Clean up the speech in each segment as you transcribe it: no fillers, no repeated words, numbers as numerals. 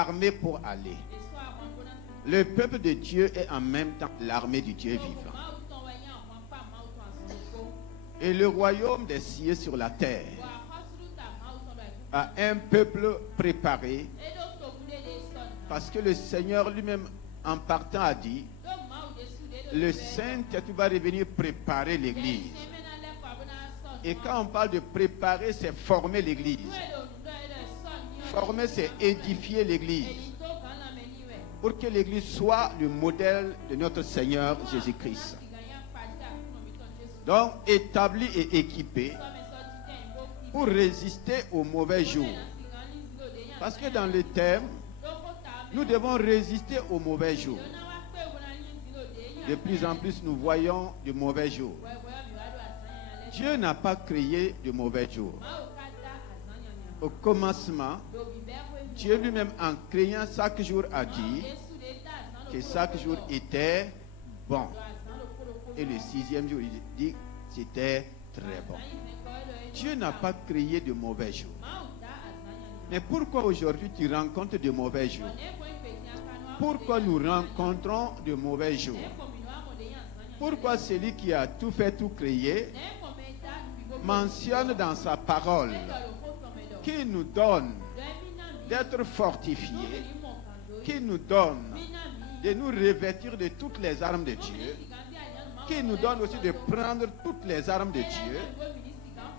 armé pour aller. Le peuple de Dieu est en même temps l'armée du Dieu vivant. Et le royaume des cieux sur la terre a un peuple préparé, parce que le Seigneur lui-même en partant a dit, le Saint-Esprit va revenir préparer l'église. Et quand on parle de préparer, c'est former l'église. Former, c'est édifier l'église, pour que l'église soit le modèle de notre Seigneur Jésus-Christ. Donc, établi et équipé pour résister aux mauvais jours. Parce que dans le thème, nous devons résister aux mauvais jours. De plus en plus, nous voyons de mauvais jours. Dieu n'a pas créé de mauvais jours. Au commencement, Dieu lui-même, en créant chaque jour, a dit que chaque jour était bon. Et le 6e jour, il dit que c'était très bon. Dieu n'a pas créé de mauvais jours. Mais pourquoi aujourd'hui tu rencontres de mauvais jours? Pourquoi nous rencontrons de mauvais jours? Pourquoi celui qui a tout fait, tout créé, mentionne dans sa parole qui nous donne d'être fortifiés, qui nous donne de nous revêtir de toutes les armes de Dieu, qui nous donne aussi de prendre toutes les armes de Dieu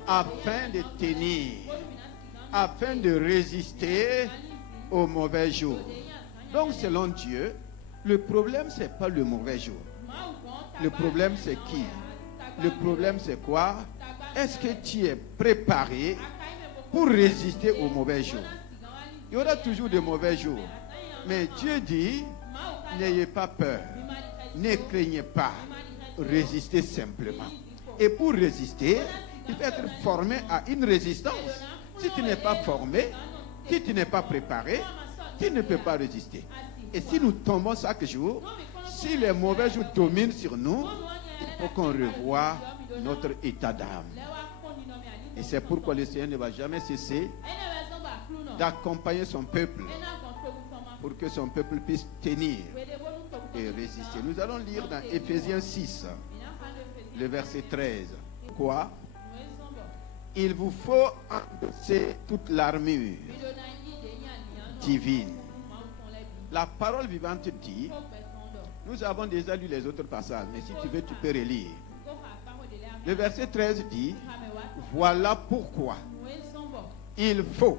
afin de tenir, afin de résister aux mauvais jours. Donc selon Dieu, le problème c'est pas le mauvais jour. Le problème c'est qui? Le problème c'est quoi? Est-ce que tu es préparé pour résister aux mauvais jours? Il y aura toujours de mauvais jours. Mais Dieu dit, n'ayez pas peur, ne craignez pas, résistez simplement. Et pour résister, il faut être formé à une résistance. Si tu n'es pas formé, si tu n'es pas préparé, tu ne peux pas résister. Et si nous tombons chaque jour, si les mauvais jours dominent sur nous, il faut qu'on revoie notre état d'âme. Et c'est pourquoi le Seigneur ne va jamais cesser d'accompagner son peuple pour que son peuple puisse tenir et résister. Nous allons lire dans Éphésiens 6, le verset 13. Quoi? Il vous faut endosser toute l'armure divine. La parole vivante dit, nous avons déjà lu les autres passages, mais si tu veux, tu peux relire. Le verset 13 dit, voilà pourquoi il faut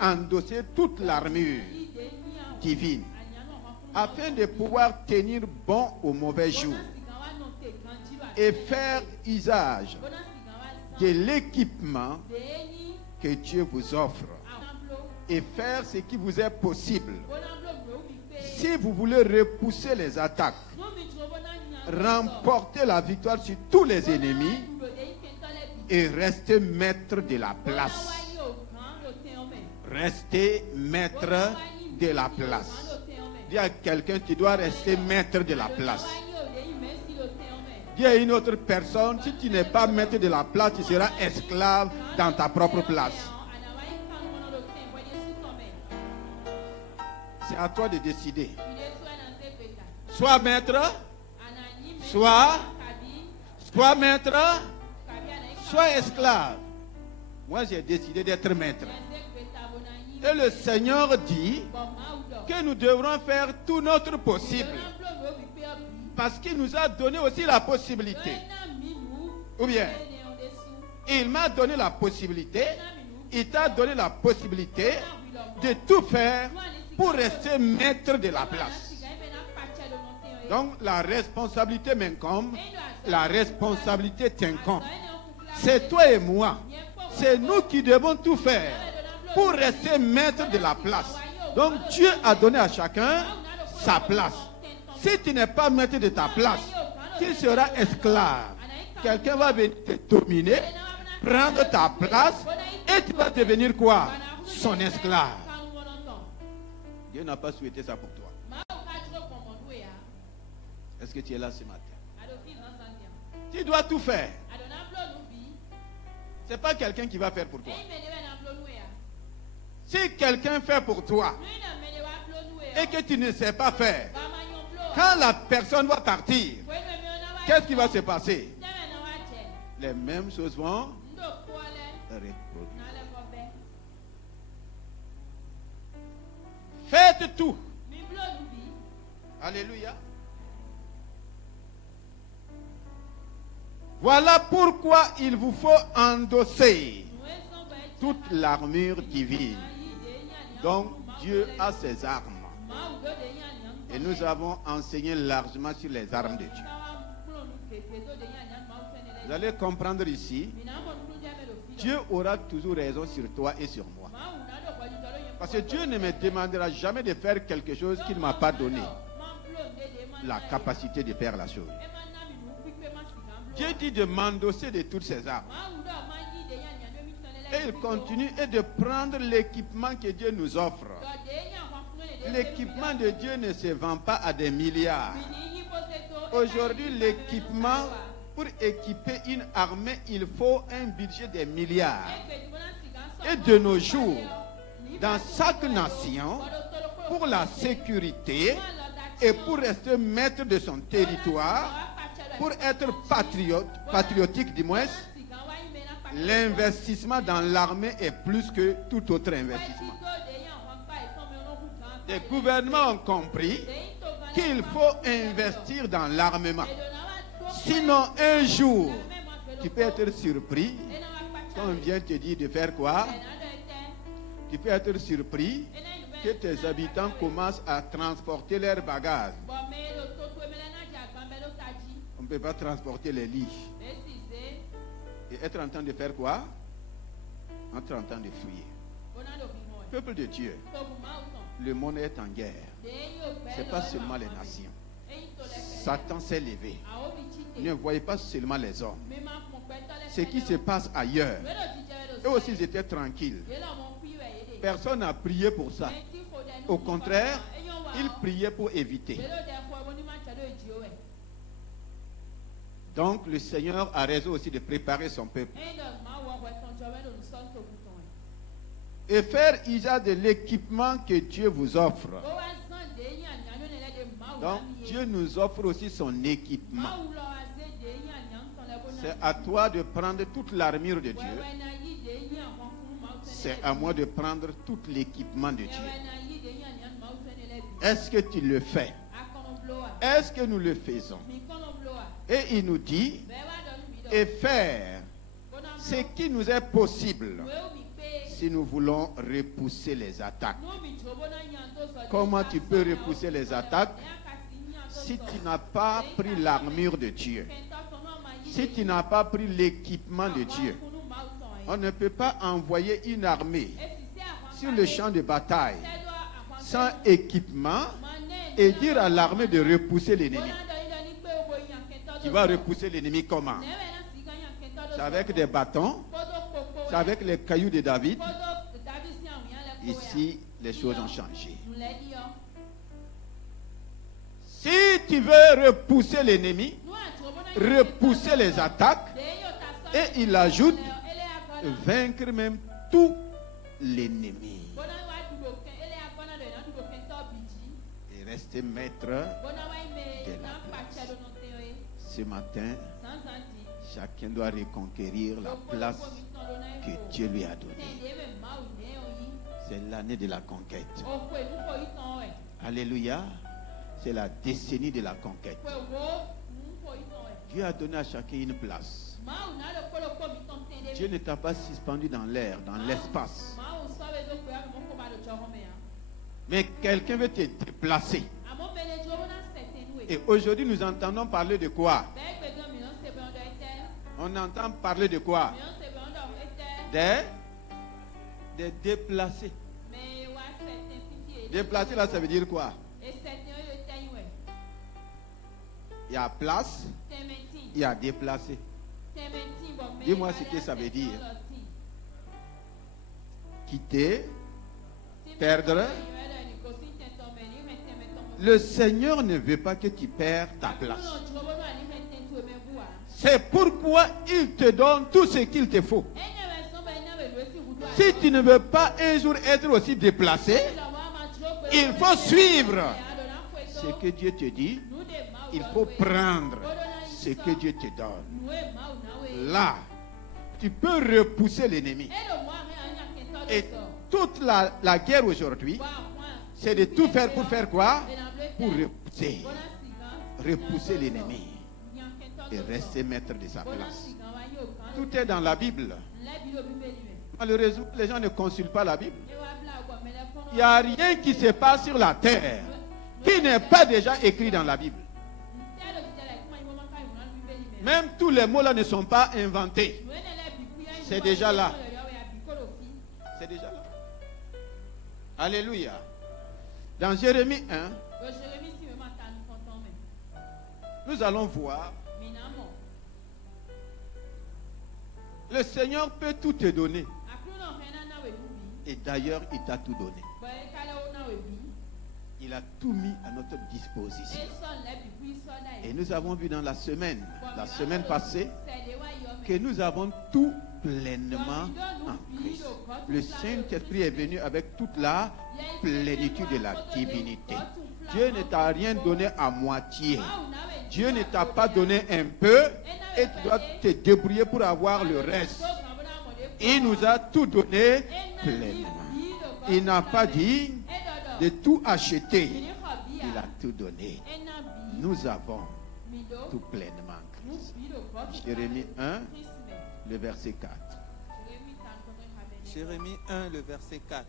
endosser toute l'armure divine afin de pouvoir tenir bon aux mauvais jours et faire usage de l'équipement que Dieu vous offre et faire ce qui vous est possible. Si vous voulez repousser les attaques, remporter la victoire sur tous les ennemis et rester maître de la place. Rester maître de la place. Dis à quelqu'un, tu dois rester maître de la place. Dis à une autre personne, si tu n'es pas maître de la place, tu seras esclave dans ta propre place. C'est à toi de décider. Sois maître, sois maître, sois esclave. Moi, j'ai décidé d'être maître. Et le Seigneur dit que nous devrons faire tout notre possible. Parce qu'il nous a donné aussi la possibilité. Ou bien, il m'a donné la possibilité, il t'a donné la possibilité de tout faire pour rester maître de la place. Donc, la responsabilité m'incombe, la responsabilité t'incombe. C'est toi et moi. C'est nous qui devons tout faire pour rester maître de la place. Donc Dieu a donné à chacun sa place. Si tu n'es pas maître de ta place, tu seras esclave. Quelqu'un va venir te dominer, prendre ta place et tu vas devenir quoi? Son esclave. Dieu n'a pas souhaité ça pour toi. Est-ce que tu es là ce matin? Tu dois tout faire. Ce n'est pas quelqu'un qui va faire pour toi. Si quelqu'un fait pour toi et que tu ne sais pas faire, quand la personne va partir, qu'est-ce qui va se passer? Les mêmes choses vont reproduire. Faites tout. Alléluia. Voilà pourquoi il vous faut endosser toute l'armure divine. Donc Dieu a ses armes. Et nous avons enseigné largement sur les armes de Dieu. Vous allez comprendre ici, Dieu aura toujours raison sur toi et sur moi. Parce que Dieu ne me demandera jamais de faire quelque chose qu'il ne m'a pas donné la capacité de faire la chose. Dieu dit de m'endosser de toutes ces armes. Et il continue et de prendre l'équipement que Dieu nous offre. L'équipement de Dieu ne se vend pas à des milliards. Aujourd'hui, l'équipement, pour équiper une armée, il faut un budget des milliards. Et de nos jours, dans chaque nation, pour la sécurité et pour rester maître de son territoire, pour être patriotique du moins, l'investissement dans l'armée est plus que tout autre investissement. Les gouvernements ont compris qu'il faut investir dans l'armement. Sinon, un jour, tu peux être surpris quand on vient te dire de faire quoi? Tu peux être surpris que tes habitants commencent à transporter leurs bagages. On ne peut pas transporter les lits. Et être en train de faire quoi? Être en train de fuir. Peuple de Dieu, le monde est en guerre. Ce n'est pas seulement les nations. Satan s'est levé. Ne voyez pas seulement les hommes. Ce qui se passe ailleurs. Eux aussi, ils étaient tranquilles. Personne n'a prié pour ça. Au contraire, ils priaient pour éviter. Donc, le Seigneur a raison aussi de préparer son peuple. Et faire usage de l'équipement que Dieu vous offre. Donc, Dieu nous offre aussi son équipement. C'est à toi de prendre toute l'armure de Dieu. C'est à moi de prendre tout l'équipement de Dieu. Est-ce que tu le fais? Est-ce que nous le faisons? Et il nous dit, et faire ce qui nous est possible si nous voulons repousser les attaques. Comment tu peux repousser les attaques si tu n'as pas pris l'armure de Dieu? Si tu n'as pas pris l'équipement de Dieu? On ne peut pas envoyer une armée sur le champ de bataille sans équipement et dire à l'armée de repousser l'ennemi. Tu vas repousser l'ennemi comment? C'est avec des bâtons? C'est avec les cailloux de David? Ici, les choses ont changé. Si tu veux repousser l'ennemi, repousser les attaques, et il ajoute, vaincre même tout l'ennemi. Et rester maître de la place. Ce matin, chacun doit reconquérir la place que Dieu lui a donnée. C'est l'année de la conquête. Alléluia. C'est la décennie de la conquête. Dieu a donné à chacun une place. Dieu ne t'a pas suspendu dans l'air, dans l'espace. Mais quelqu'un veut te déplacer. Et aujourd'hui, nous entendons parler de quoi? On entend parler de quoi? Des déplacés. Déplacer là, ça veut dire quoi? Il y a place, il y a déplacé. Dis-moi ce que ça veut dire. Quitter, perdre. Le Seigneur ne veut pas que tu perds ta place. C'est pourquoi il te donne tout ce qu'il te faut. Si tu ne veux pas un jour être aussi déplacé, il faut suivre ce que Dieu te dit. Il faut prendre ce que Dieu te donne. Là, tu peux repousser l'ennemi. Et toute la guerre aujourd'hui, c'est de tout faire pour faire quoi? Pour repousser l'ennemi et rester maître de sa place. Tout est dans la Bible. Malheureusement, les gens ne consultent pas la Bible. Il n'y a rien qui se passe sur la terre qui n'est pas déjà écrit dans la Bible. Même tous les mots là ne sont pas inventés. C'est déjà là. C'est déjà là. Alléluia. Dans Jérémie 1, nous allons voir. Le Seigneur peut tout te donner. Et d'ailleurs, il t'a tout donné. Il a tout mis à notre disposition. Et nous avons vu dans la semaine passée, que nous avons tout pleinement en Christ. Le Saint-Esprit est venu avec toute la plénitude de la divinité. Dieu ne t'a rien donné à moitié. Dieu ne t'a pas donné un peu et tu dois te débrouiller pour avoir le reste. Il nous a tout donné pleinement. Il n'a pas dit de tout acheter. Il a tout donné. Nous avons tout pleinement en Christ. Jérémie 1, le verset 4. Jérémie 1, le verset 4.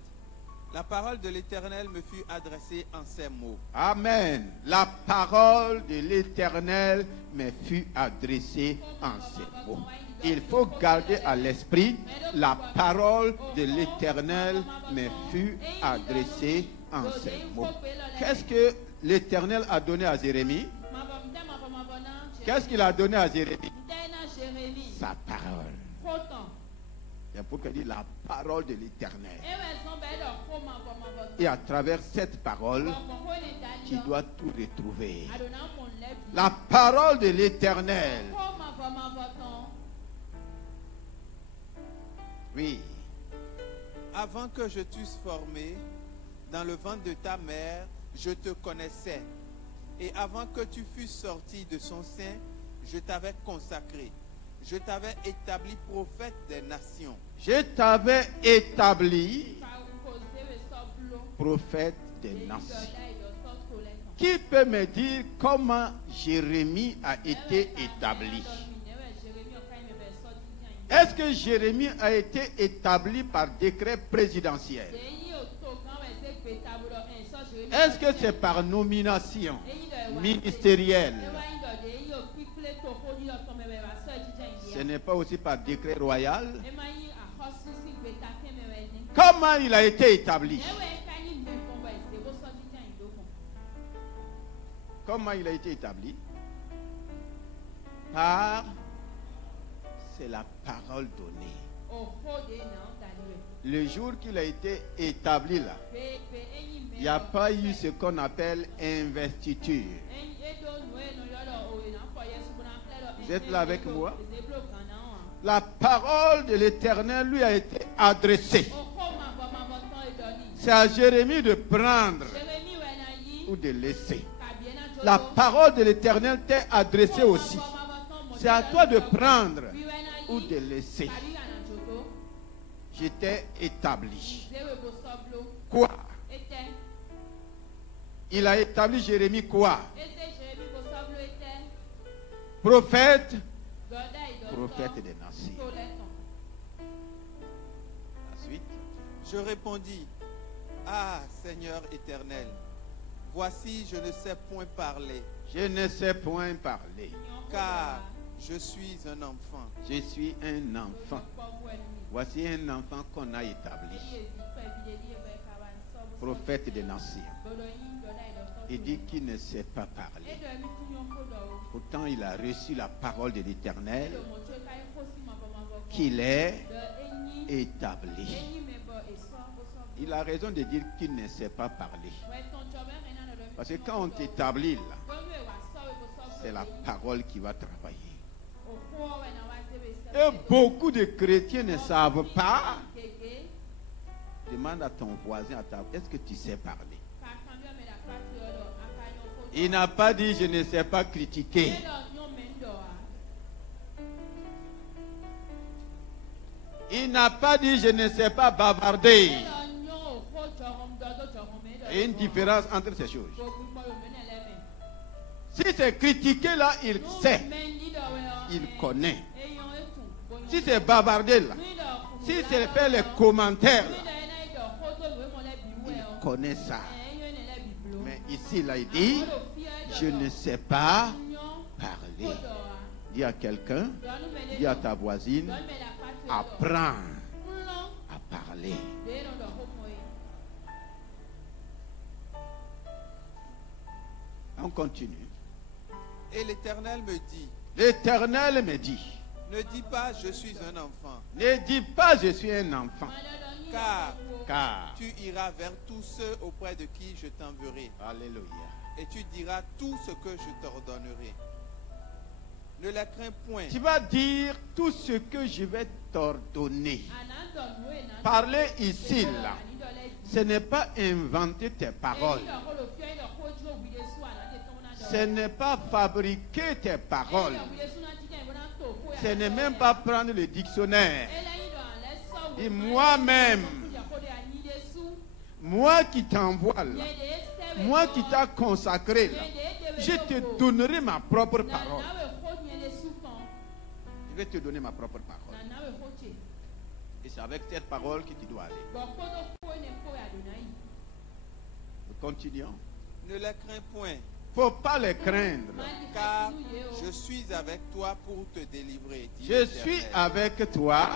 La parole de l'Éternel me fut adressée en ces mots. Amen. La parole de l'Éternel me fut adressée en ces mots. Il faut garder à l'esprit, la parole de l'Éternel me fut adressée en ces mots. Qu'est-ce que l'Éternel a donné à Jérémie? Qu'est-ce qu'il a donné à Jérémie? Sa parole. C'est pourquoi il dit la parole de l'Éternel. Et à travers cette parole, tu dois tout retrouver. La parole de l'Éternel. Oui. Avant que je t'eusse formé dans le ventre de ta mère, je te connaissais. Et avant que tu fusses sorti de son sein, je t'avais consacré. Je t'avais établi prophète des nations. Je t'avais établi prophète des nations. Qui peut me dire comment Jérémie a été établi? Est-ce que Jérémie a été établi par décret présidentiel? Est-ce que c'est par nomination ministérielle? Ce n'est pas aussi par décret royal. Comment il a été établi? Comment il a été établi? Par, c'est la parole donnée. Le jour qu'il a été établi là, il n'y a pas eu ce qu'on appelle investiture. Vous êtes là avec moi? La parole de l'Éternel lui a été adressée. C'est à Jérémie de prendre ou de laisser. La parole de l'Éternel t'est adressée aussi. C'est à toi de prendre ou de laisser. Je t'ai établi. Quoi? Il a établi Jérémie quoi? Prophète. Prophète des nations. La suite. Je répondis, ah Seigneur éternel, voici je ne sais point parler. Je ne sais point parler. Car je suis un enfant. Je suis un enfant. Voici un enfant qu'on a établi. Prophète des nations. Il dit qu'il ne sait pas parler. Pourtant, il a reçu la parole de l'Éternel qu'il est établi. Il a raison de dire qu'il ne sait pas parler. Parce que quand on t'établit là, c'est la parole qui va travailler. Et beaucoup de chrétiens ne savent pas Demande à ton voisin, est-ce que tu sais parler? Il n'a pas dit je ne sais pas critiquer. Il n'a pas dit je ne sais pas bavarder. Il y a une différence entre ces choses. Si c'est critiquer là, il sait. Il connaît. Si c'est bavarder là, si c'est faire les commentaires là, il connaît ça. Mais ici là, il dit, je ne sais pas parler. Dis à quelqu'un, dis à ta voisine, apprends à parler. On continue. Et l'Éternel me dit. L'Éternel me dit. Ne dis pas je suis un enfant. Ne dis pas je suis un enfant. Car tu iras vers tous ceux auprès de qui je t'enverrai. Alléluia. Et tu diras tout ce que je t'ordonnerai. Ne la crains point. Tu vas dire tout ce que je vais t'ordonner. Parler ici, là, ce n'est pas inventer tes paroles. Ce n'est pas fabriquer tes paroles. Ce n'est même pas prendre le dictionnaire. Et moi-même, moi qui t'envoie là, moi qui t'ai consacré là, je te donnerai ma propre parole. Je vais te donner ma propre parole. Et c'est avec cette parole que tu dois aller. Nous continuons. Ne la crains point. Il ne faut pas les craindre. Car je suis avec toi pour te délivrer. Je suis avec toi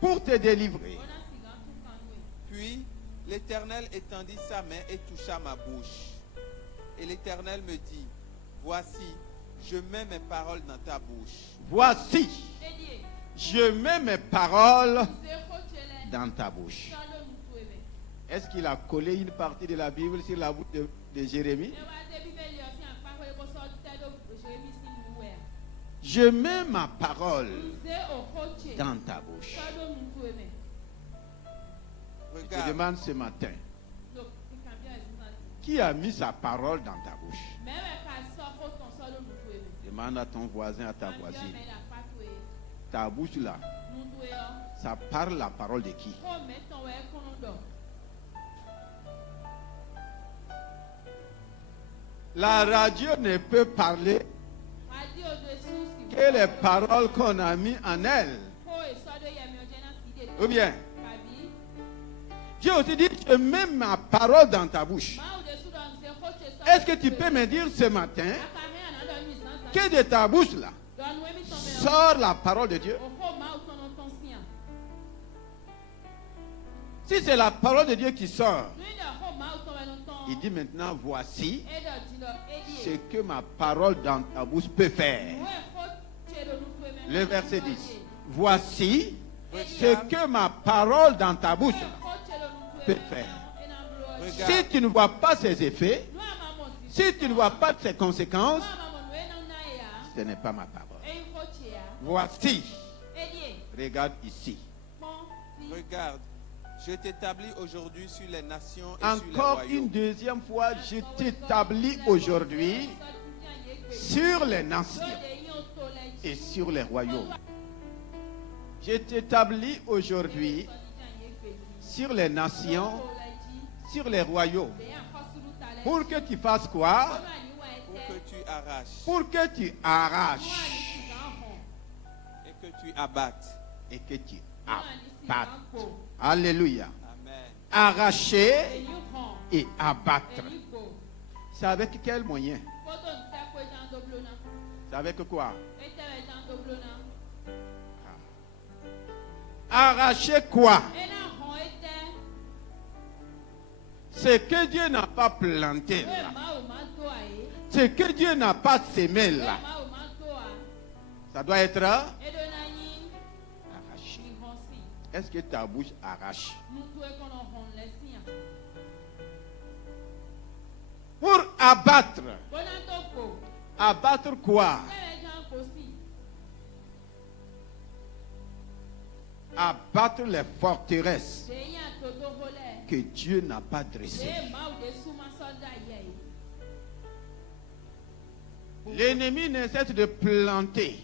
pour te délivrer. Puis l'Éternel étendit sa main et toucha ma bouche. Et l'Éternel me dit, voici, je mets mes paroles dans ta bouche. Voici, je mets mes paroles dans ta bouche. Est-ce qu'il a collé une partie de la Bible sur la bouche de Jérémie? Je mets ma parole dans ta bouche. Je te demande ce matin, qui a mis sa parole dans ta bouche? Demande à ton voisin, à ta voisine. Ta bouche là, ça parle la parole de qui? La radio ne peut parler que les paroles qu'on a mis en elle. Ou bien, Dieu aussi dit, je mets ma parole dans ta bouche. Est-ce que tu peux me dire ce matin que de ta bouche là sort la parole de Dieu? Si c'est la parole de Dieu qui sort, il dit maintenant, voici ce que ma parole dans ta bouche peut faire. Le verset 10. Voici ce que ma parole dans ta bouche peut faire. Si tu ne vois pas ses effets, si tu ne vois pas ses conséquences, ce n'est pas ma parole. Voici. Regarde ici. Regarde. Je t'établis aujourd'hui sur les nations et encore sur les royaumes. Une deuxième fois, je t'établis aujourd'hui sur les nations et sur les royaumes. Je t'établis aujourd'hui sur les nations, sur les royaumes. Pour que tu fasses quoi? Pour que tu arraches. Pour que tu arraches. Et que tu abattes. Et que tu abattes. Alléluia. Amen. Arracher et abattre. C'est avec quel moyen? C'est avec quoi? Arracher quoi? Ce que Dieu n'a pas planté là. Ce que Dieu n'a pas sémé là. Ça doit être arraché. Est-ce que ta bouche arrache? Pour abattre. Abattre quoi? Abattre les forteresses. que Dieu n'a pas dressé. L'ennemi ne cesse de planter.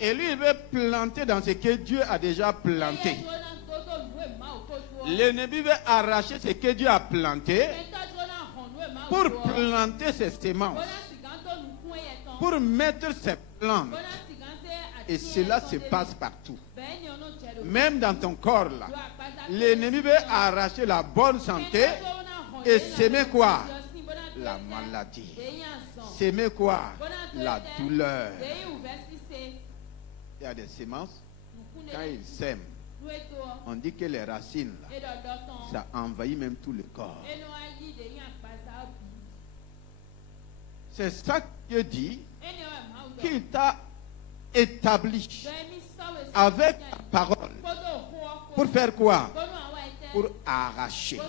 Et lui, il veut planter dans ce que Dieu a déjà planté. L'ennemi veut arracher ce que Dieu a planté pour planter ses semences, pour mettre ses plantes. Et cela se passe partout. Même dans ton corps là. L'ennemi veut arracher la bonne santé et s'aimer quoi? La maladie. S'aimer quoi? La douleur. Il y a des semences, quand ils sèment, on dit que les racines là, ça envahit même tout le corps. C'est ça que Dieu dit, qu'il t'a établi avec la parole. Pour faire quoi? Pour arracher.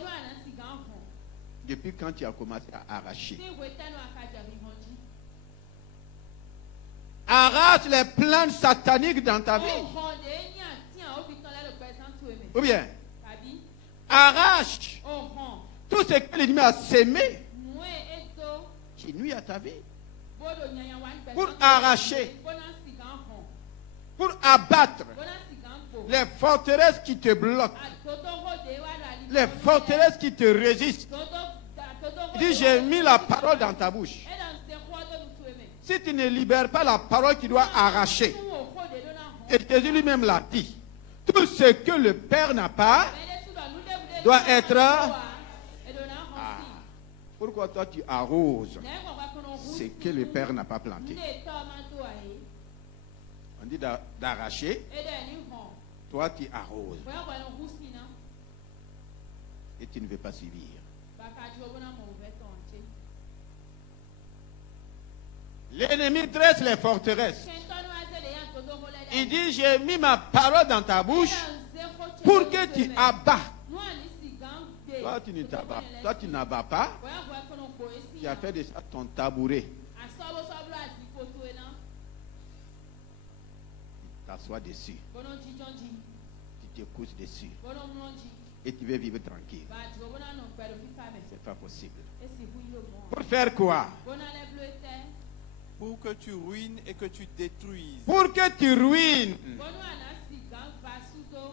Depuis quand tu as commencé à arracher? Arrache les plantes sataniques dans ta vie. Ou bien, arrache tout ce que l'ennemi a sémé qui nuit à ta vie. Pour arracher, pour abattre les forteresses qui te bloquent, les forteresses qui te résistent. Dis, j'ai mis la parole dans ta bouche. Si tu ne libères pas la parole qui doit arracher, et Jésus lui-même l'a dit, tout ce que le Père n'a pas doit être... Pourquoi toi tu arroses ce que le Père n'a pas planté? On dit d'arracher, toi tu arroses. Et tu ne veux pas subir. L'ennemi dresse les forteresses. Il dit, j'ai mis ma parole dans ta bouche pour que tu abats. Toi, tu ne t'abats. Toi, tu n'abats pas. Tu as fait de ça ton tabouret. Tu t'assois dessus. Tu te couches dessus. Et tu veux vivre tranquille. C'est pas possible. Pour faire quoi? Pour que tu ruines et que tu détruises. Pour que tu ruines.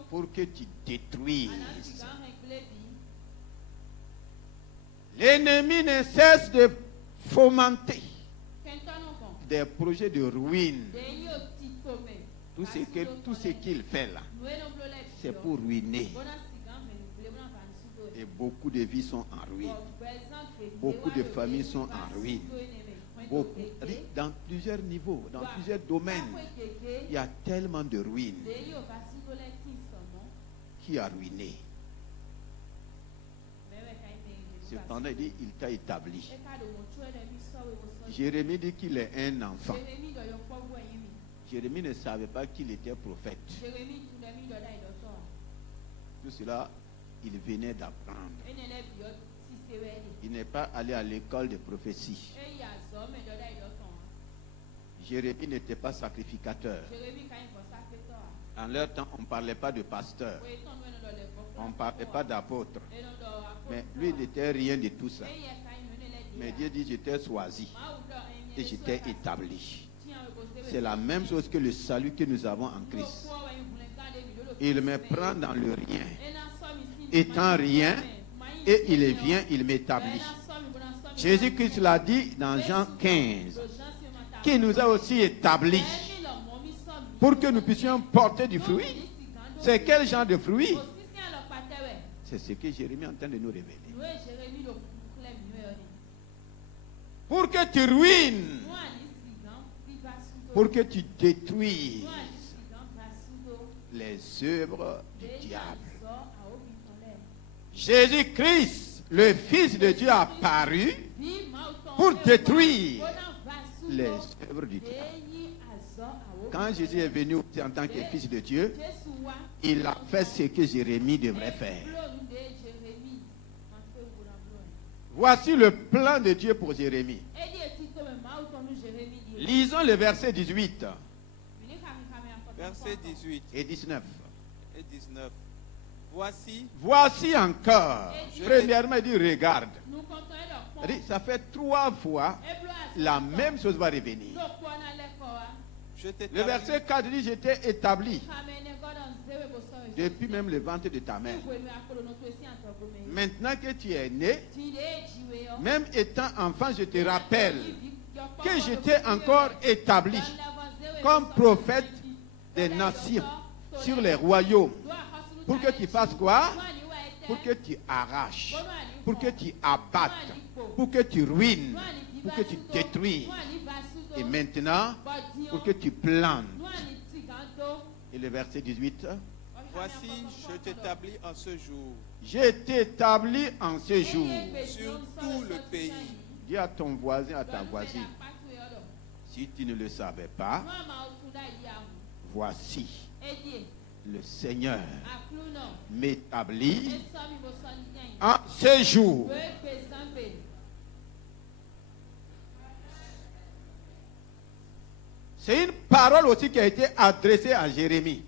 Pour que tu détruises. L'ennemi ne cesse de fomenter des projets de ruine. Tout ce qu'il fait là, c'est pour ruiner. Et beaucoup de vies sont en ruine. Beaucoup de familles sont en ruine. Beaucoup, dans plusieurs niveaux, dans plusieurs domaines, il y a tellement de ruines qui a ruiné. Cependant, il dit, il t'a établi. Jérémie dit qu'il est un enfant. Jérémie ne savait pas qu'il était prophète. Tout cela, il venait d'apprendre. Il n'est pas allé à l'école de prophétie. Jérémie n'était pas sacrificateur. En leur temps, on ne parlait pas de pasteur. On ne parlait pas d'apôtre. Mais lui, il n'était rien de tout ça. Mais Dieu dit, j'étais choisi et j'étais établi. C'est la même chose que le salut que nous avons en Christ. Il me prend dans le rien. Étant rien, et il vient, il m'établit. Jésus-Christ l'a dit dans Jean 15, qui nous a aussi établis pour que nous puissions porter du fruit. C'est quel genre de fruit? C'est ce que Jérémie est en train de nous révéler. Pour que tu ruines, pour que tu détruises les œuvres du diable. Jésus-Christ, le Fils de Dieu, a apparu pour détruire les œuvres du diable. Quand Jésus est venu en tant que Fils de Dieu, il a fait ce que Jérémie devrait faire. Voici le plan de Dieu pour Jérémie. Lisons le verset 18. Verset 18 et 19. Et 19. Voici encore. Premièrement, il dit regarde. Ça fait 3 fois la même chose va revenir. Le verset 4 dit j'étais établi depuis même le ventre de ta mère. Maintenant que tu es né, même étant enfant, je te rappelle que j'étais encore établi comme prophète des nations sur les royaumes. Pour que tu fasses quoi? Pour que tu arraches, pour que tu abattes, pour que tu ruines, pour que tu détruises. Et maintenant, pour que tu plantes. Et le verset 18. Voici, je t'établis en ce jour. Je t'établis en ce jour. Sur tout le pays. Dis à ton voisin, à ta voisine. Si tu ne le savais pas, voici, le Seigneur m'établit en ce jour. C'est une parole aussi qui a été adressée à Jérémie.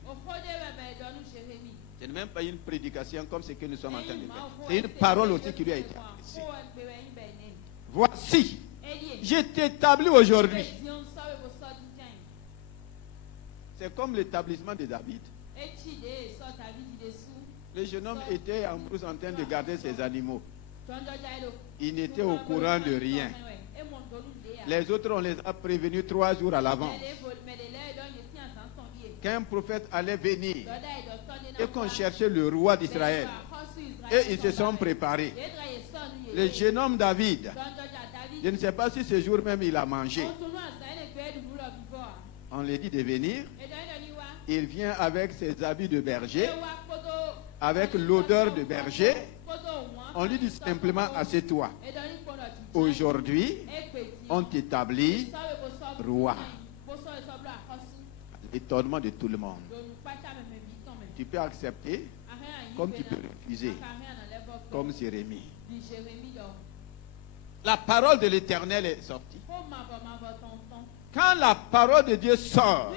Ce n'est même pas une prédication comme ce que nous sommes en train de faire. C'est une parole aussi qui lui a été adressée. Voici, je t'établis aujourd'hui. C'est comme l'établissement de David. Le jeune homme était en brousse en train de garder ses animaux. Il n'était au courant de rien. Les autres, on les a prévenus 3 jours à l'avance qu'un prophète allait venir et qu'on cherchait le roi d'Israël. Et ils se sont préparés. Le jeune homme David, je ne sais pas si ce jour même il a mangé. On lui dit de venir. Il vient avec ses habits de berger, avec l'odeur de berger. On lui dit simplement assieds-toi. Aujourd'hui, on t'établit roi. L'étonnement de tout le monde. Tu peux accepter comme tu peux refuser, comme Jérémie. La parole de l'Éternel est sortie. Quand la parole de Dieu sort,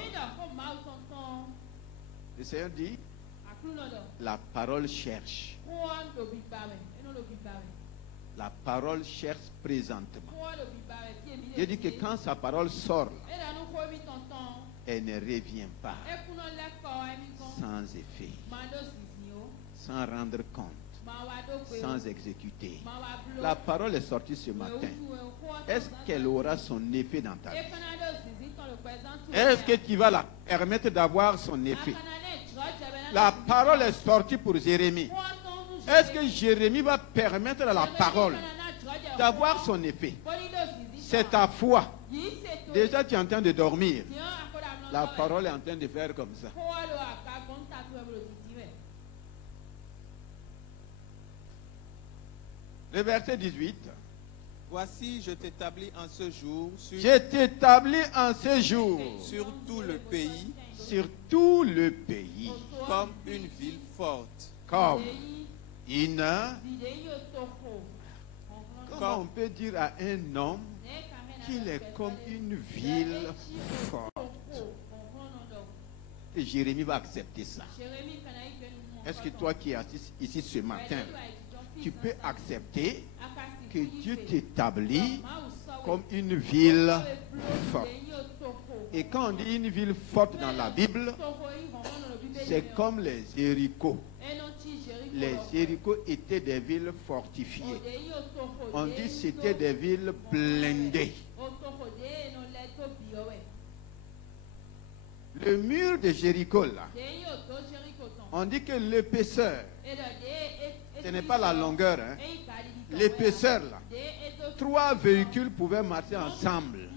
le Seigneur dit, la parole cherche. La parole cherche présentement. Dieu dit que quand sa parole sort, elle ne revient pas sans effet, sans rendre compte, sans exécuter. La parole est sortie ce matin. Est-ce qu'elle aura son effet dans ta vie? Est-ce que tu vas la permettre d'avoir son effet? La parole est sortie pour Jérémie. Est-ce que Jérémie va permettre à la parole d'avoir son effet? C'est ta foi. Déjà, tu es en train de dormir. La parole est en train de faire comme ça. Le verset 18. Voici, je t'établis en ce jour. Je t'établis en ce jour. Sur tout le pays. Sur tout le pays. Comme une ville forte. Comme une. Comment on peut dire à un homme qu'il est comme une ville forte? Et Jérémie va accepter ça. Est-ce que toi qui es assis ici ce matin, tu peux accepter que Dieu t'établit comme une ville forte? Et quand on dit une ville forte dans la Bible, c'est comme les Jéricho. Les Jéricho étaient des villes fortifiées. On dit que c'était des villes blindées. Le mur de Jéricho, là, on dit que l'épaisseur, ce n'est pas la longueur, hein, l'épaisseur, là, 3 véhicules pouvaient marcher ensemble.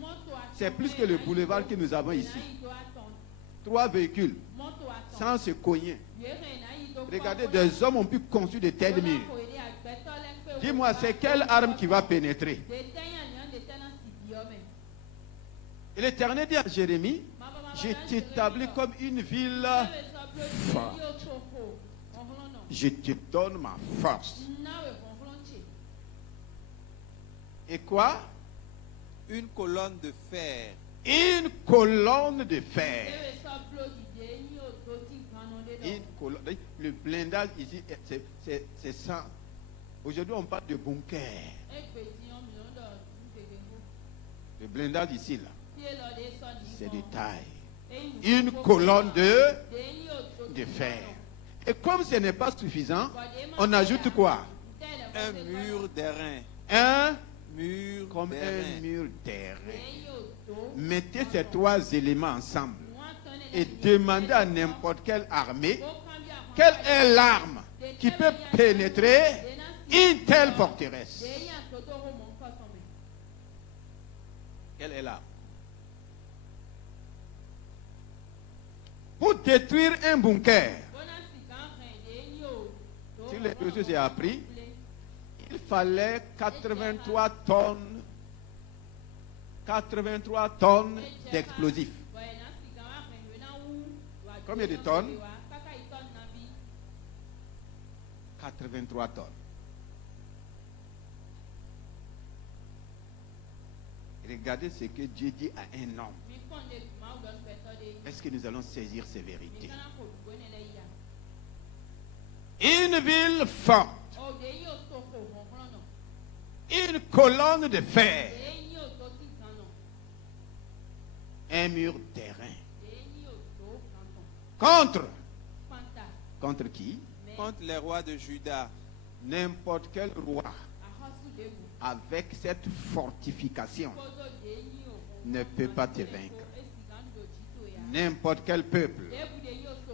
C'est plus que le boulevard que nous avons ici. 3 véhicules, sans se cogner. Regardez, des hommes ont pu construire de tels murs. Dis-moi, c'est quelle arme qui va pénétrer? Et l'Éternel dit à Jérémie, je t'établis comme une ville forte. Je te donne ma force. Et quoi? Une colonne de fer. Une colonne de fer. Le blindage ici, c'est ça. Aujourd'hui, on parle de bunker. Le blindage ici, là, c'est de taille. Une colonne de fer. Et comme ce n'est pas suffisant, on ajoute quoi? Un mur d'airain. Un mur comme d'airain. Un mur d'airain. Mettez ces trois éléments ensemble et demandez à n'importe quelle armée quelle est l'arme qui peut pénétrer une telle forteresse. Quelle est l'arme? Pour détruire un bunker, si les deux j'ai appris, il fallait 83 tonnes d'explosifs. Combien de tonnes? 83 tonnes. Regardez ce que Dieu dit à un homme. Est-ce que nous allons saisir ces vérités? Une ville forte, une colonne de fer, un mur d'airain. Contre qui? Contre les rois de Juda. N'importe quel roi avec cette fortification ne peut pas te vaincre. N'importe quel peuple,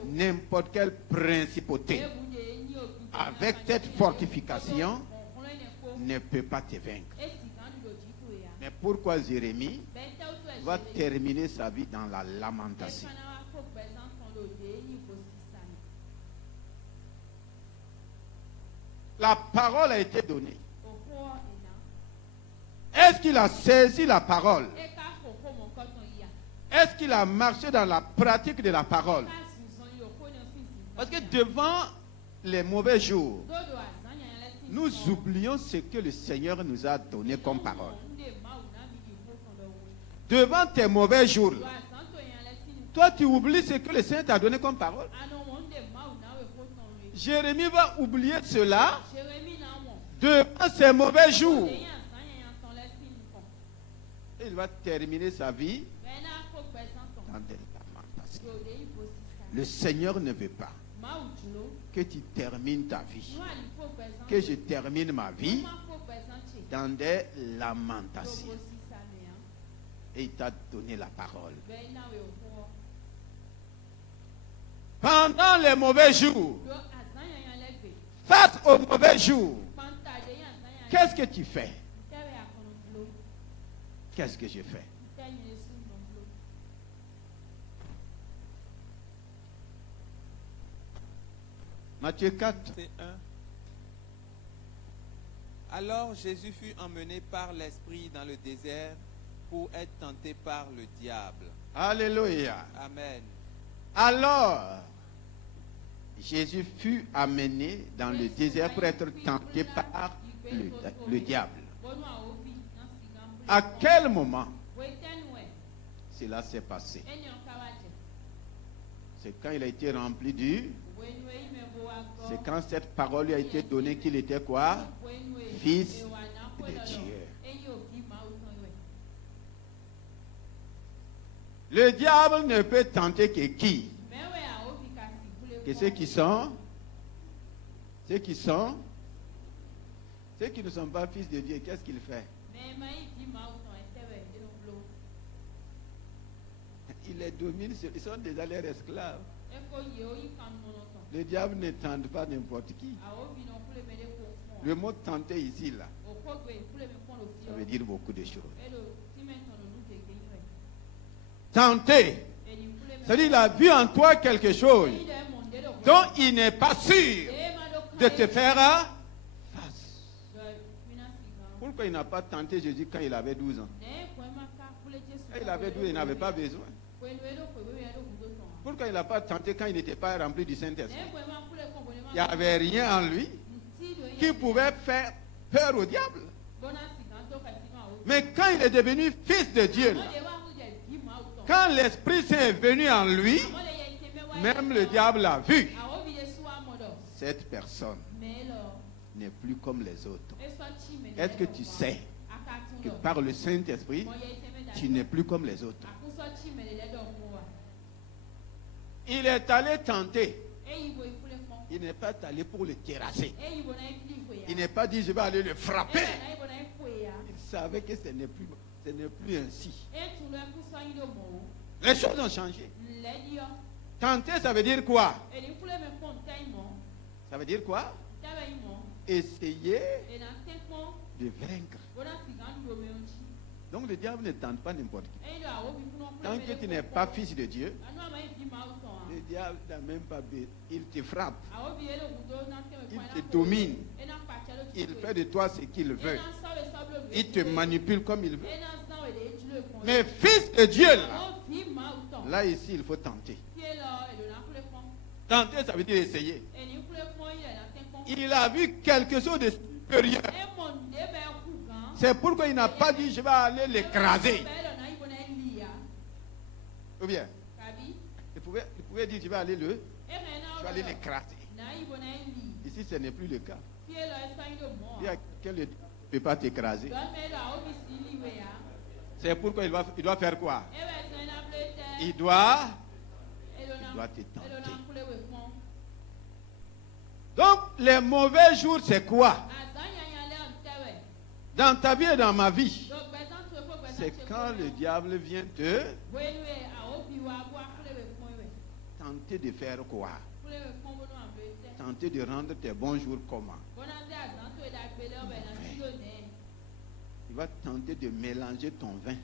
n'importe quelle principauté avec cette fortification ne peut pas te vaincre. Mais pourquoi Jérémie va terminer sa vie dans la lamentation? La parole a été donnée. Est-ce qu'il a saisi la parole? Est-ce qu'il a marché dans la pratique de la parole? Parce que devant les mauvais jours, nous oublions ce que le Seigneur nous a donné comme parole. Devant tes mauvais jours, toi tu oublies ce que le Seigneur t'a donné comme parole. Jérémie va oublier cela devant ses mauvais jours. Et il va terminer sa vie dans des lamentations. Le Seigneur ne veut pas que tu termines ta vie, que je termine ma vie dans des lamentations. Et il t'a donné la parole. Pendant les mauvais jours, face aux mauvais jours, qu'est-ce que tu fais? Qu'est-ce que je fais? Matthieu 4. Alors Jésus fut emmené par l'Esprit dans le désert pour être tenté par le diable. Alléluia. Amen. Alors, Jésus fut amené dans le désert pour être tenté par le diable. À quel moment cela s'est passé? C'est quand il a été rempli du... C'est quand cette parole lui a été donnée qu'il était quoi? Fils de Dieu. Le diable ne peut tenter que qui? Que ceux qui sont? Ceux qui sont? Ceux qui ne sont pas fils de Dieu, qu'est-ce qu'il fait? Il les domine, ils sont déjà leurs esclaves. Le diable ne tente pas n'importe qui. Le mot tenter ici, là, ça veut dire beaucoup de choses. Tenter, c'est-à-dire qu'il a vu en toi quelque chose dont il n'est pas sûr de te faire face. Pourquoi il n'a pas tenté Jésus quand il avait 12 ans? Quand il avait 12, il n'avait pas besoin. Pourquoi il n'a pas tenté quand il n'était pas rempli du Saint-Esprit? Il n'y avait rien en lui qui pouvait faire peur au diable. Mais quand il est devenu fils de Dieu, là, quand l'Esprit Saint est venu en lui, Même le diable l'a vu. Cette personne n'est plus comme les autres. Est-ce que tu sais que par le Saint-Esprit, tu n'es plus comme les autres? Il est allé tenter. Il n'est pas allé pour le terrasser. Il n'est pas dit je vais aller le frapper. Il savait que ce n'est plus ainsi. Les choses ont changé. Tenter, ça veut dire quoi? Ça veut dire quoi? Essayer de vaincre. Donc le diable ne tente pas n'importe qui. Tant que tu n'es pas fils de Dieu, le diable n'a même pas besoin. Il te frappe. Il te domine. Il fait de toi ce qu'il veut. Il te manipule comme il veut. Mais fils de Dieu, là ici, il faut tenter. Tenter, ça veut dire essayer. Il a vu quelque chose de supérieur. C'est pourquoi il n'a pas dit je vais aller l'écraser. Ou bien, il pouvait dire je vais aller l'écraser. Ici, ce n'est plus le cas. Il y a quelqu'un ne peut pas t'écraser. C'est pourquoi il doit faire quoi? Il doit te tenter. Donc, les mauvais jours, c'est quoi? Dans ta vie et dans ma vie, c'est quand le diable vient te tenter de faire quoi? Tenter de rendre tes bons jours comment? Il va tenter de mélanger ton vin.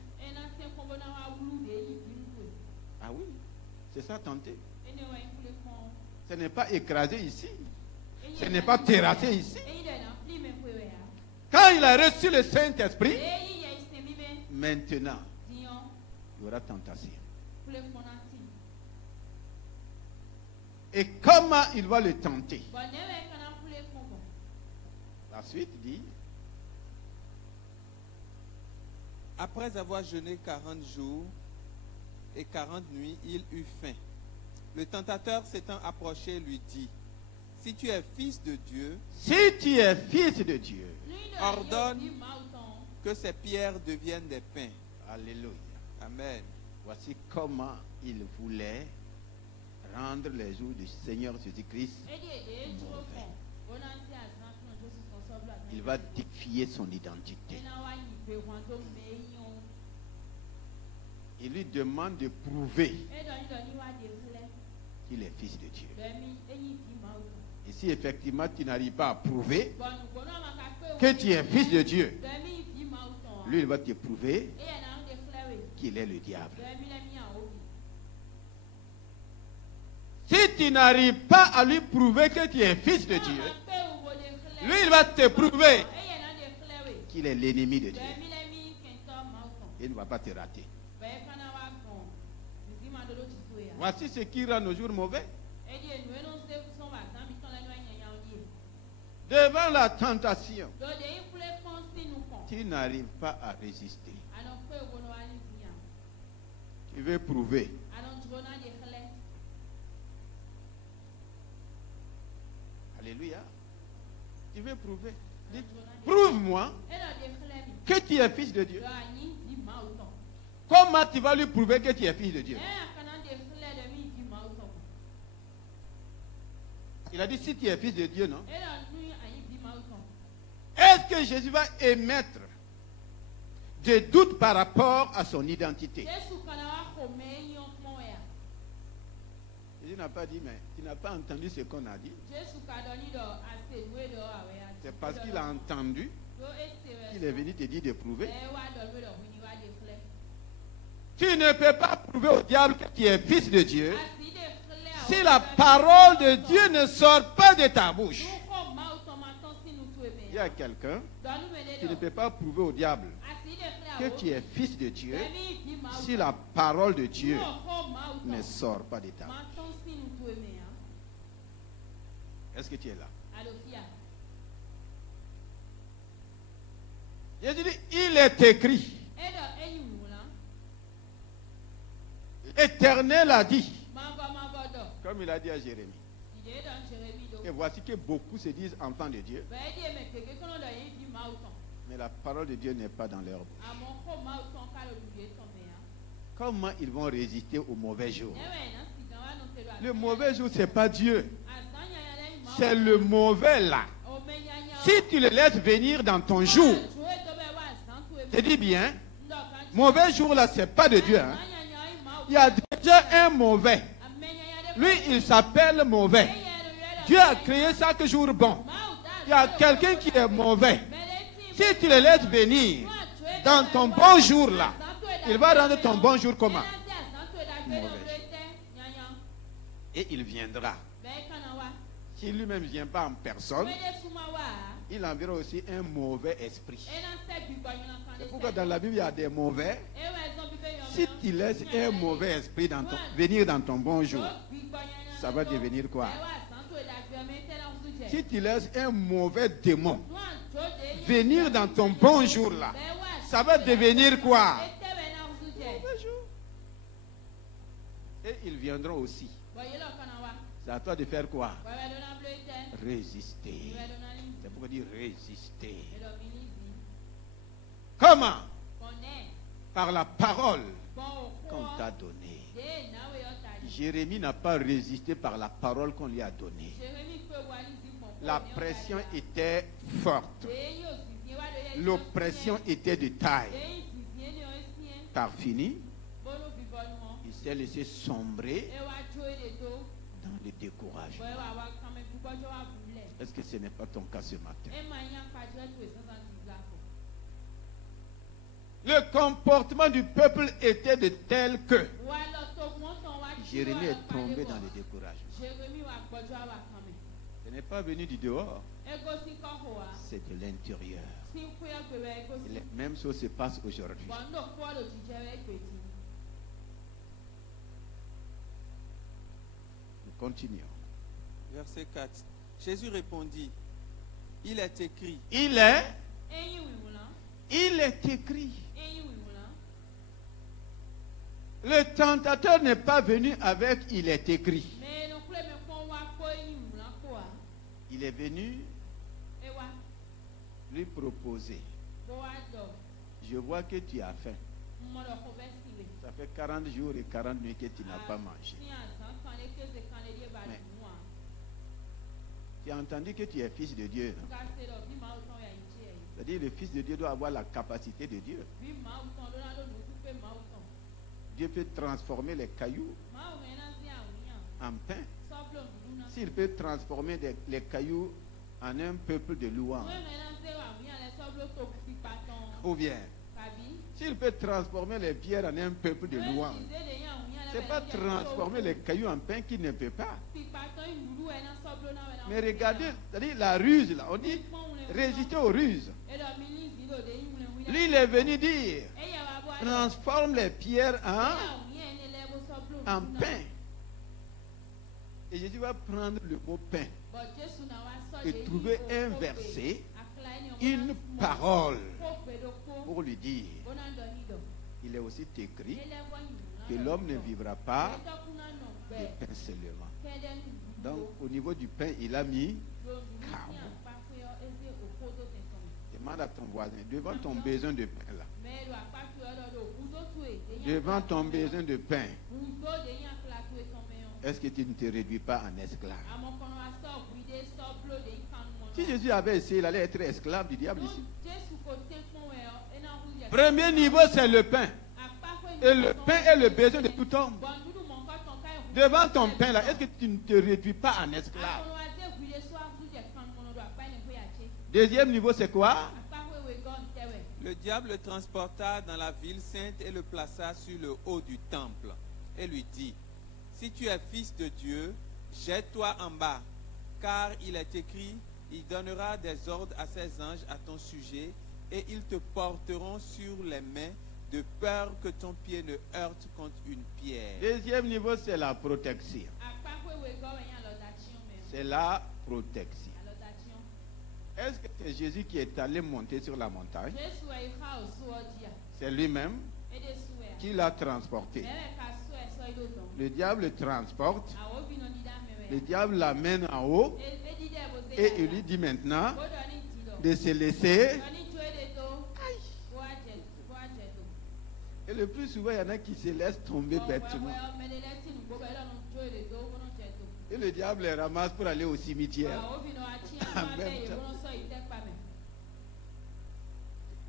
Ah oui, c'est ça tenter. Ce n'est pas écraser ici. Ce n'est pas terrasser ici. Quand il a reçu le Saint-Esprit, maintenant, il y aura tentation. Et comment il va le tenter? La suite dit: après avoir jeûné 40 jours et 40 nuits, il eut faim. Le tentateur s'étant approché lui dit: si tu es fils de Dieu, ordonne que ces pierres deviennent des pains. Alléluia. Amen. Voici comment il voulait rendre les jours du Seigneur Jésus-Christ mauvais. Il va défier son identité. Il lui demande de prouver qu'il est fils de Dieu. Et si effectivement tu n'arrives pas à prouver que tu es fils de Dieu, lui il va te prouver qu'il est le diable. Si tu n'arrives pas à lui prouver que tu es fils de Dieu, lui il va te prouver qu'il est l'ennemi de Dieu. Il ne va pas te rater. Voici ce qui rend nos jours mauvais. Devant la tentation, tu n'arrives pas à résister. Tu veux prouver. Alléluia. Tu veux prouver. Prouve-moi que tu es fils de Dieu. Comment tu vas lui prouver que tu es fils de Dieu? Il a dit si tu es fils de Dieu, non? Est-ce que Jésus va émettre des doutes par rapport à son identité? Jésus n'a pas dit, mais tu n'as pas entendu ce qu'on a dit. C'est parce qu'il a entendu qu'il est venu te dire de prouver. Tu ne peux pas prouver au diable que tu es fils de Dieu si la parole de Dieu ne sort pas de ta bouche. Il y a quelqu'un qui ne peut pas prouver au diable que tu es fils de Dieu si la parole de Dieu ne sort pas de ta bouche. Est-ce que tu es là? Jésus dit, il est écrit. L'Éternel a dit. Comme il a dit à Jérémie. Et voici que beaucoup se disent enfants de Dieu. Mais la parole de Dieu n'est pas dans leur bouche. Comment ils vont résister au mauvais jour? Le mauvais jour, ce n'est pas Dieu. C'est le mauvais là. Si tu le laisses venir dans ton jour, je dis bien, mauvais jour là, ce n'est pas de Dieu. Hein? Il y a déjà un mauvais. Lui, il s'appelle mauvais. Dieu a créé chaque jour bon. Il y a quelqu'un qui est mauvais. Si tu le laisses venir dans ton bon jour là, il va rendre ton bon jour comment? Mauvais jour. Et il viendra. Si lui-même ne vient pas en personne, il enverra aussi un mauvais esprit. C'est pourquoi dans la Bible, il y a des mauvais. Si tu laisses un mauvais esprit venir dans ton bon jour, ça va devenir quoi? Si tu laisses un mauvais démon venir dans ton bon jour là, ça va devenir quoi? Mauvais jour. Et ils viendront aussi. C'est à toi de faire quoi? Résister. C'est pourquoi dire résister. Comment? Par la parole qu'on t'a donnée. Jérémie n'a pas résisté par la parole qu'on lui a donnée. La pression était forte. L'oppression était de taille. Par fini, il s'est laissé sombrer dans le découragement. Est-ce que ce n'est pas ton cas ce matin? Le comportement du peuple était de tel que Jérémie est tombé dans le découragement. Ce n'est pas venu du dehors, c'est de l'intérieur. Et la même chose se passe aujourd'hui. Nous continuons. Verset 4. Jésus répondit, il est écrit. Il est écrit. Le tentateur n'est pas venu avec il est écrit. Il est venu lui proposer. Je vois que tu as faim. Ça fait 40 jours et 40 nuits que tu n'as pas mangé. Mais, tu as entendu que tu es fils de Dieu. C'est-à-dire le fils de Dieu doit avoir la capacité de Dieu. Dieu peut transformer les cailloux en pain. S'il peut transformer les cailloux en un peuple de louanges. Ou bien, s'il peut transformer les pierres en un peuple de louanges. Ce n'est pas transformer les cailloux en pain qu'il ne peut pas. Mais regardez, c'est-à-dire la ruse là, on dit résister aux ruses. Lui, il est venu dire, transforme les pierres en pain. Et Jésus va prendre le mot pain et trouver un verset, une parole pour lui dire. Il est aussi écrit que l'homme ne vivra pas de pain seulement. Donc au niveau du pain, il a mis carreau. Demande à ton voisin, devant ton besoin de pain là. Devant ton besoin de pain, est-ce que tu ne te réduis pas en esclave? Si Jésus avait essayé, il allait être esclave du diable ici. Premier niveau, c'est le pain. Et le pain est le besoin de tout homme. Devant ton pain là, est-ce que tu ne te réduis pas en esclave? Deuxième niveau, c'est quoi? Le diable le transporta dans la ville sainte et le plaça sur le haut du temple et lui dit, si tu es fils de Dieu, jette-toi en bas, car il est écrit, il donnera des ordres à ses anges à ton sujet et ils te porteront sur les mains de peur que ton pied ne heurte contre une pierre. Deuxième niveau, c'est la protection. C'est la protection. Est-ce que c'est Jésus qui est allé monter sur la montagne? C'est lui-même qui l'a transporté. Le diable le transporte Le diable l'amène en haut et il lui dit maintenant de se laisser. Et le plus souvent, il y en a qui se laissent tomber bêtement. Et le diable les ramasse pour aller au cimetière. En même temps.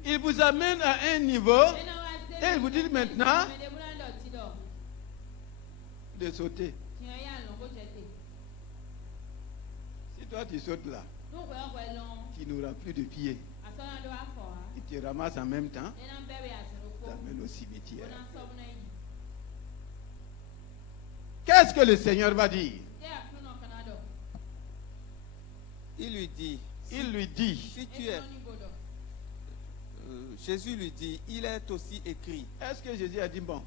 Il vous amène à un niveau et il vous dit maintenant de sauter. Si toi tu sautes là, tu n'auras plus de pieds. Il te ramasse en même temps, t'amène au cimetière. Qu'est-ce que le Seigneur va dire? Il lui dit, si tu es... Jésus lui dit, il est aussi écrit. Est-ce que Jésus a dit bon?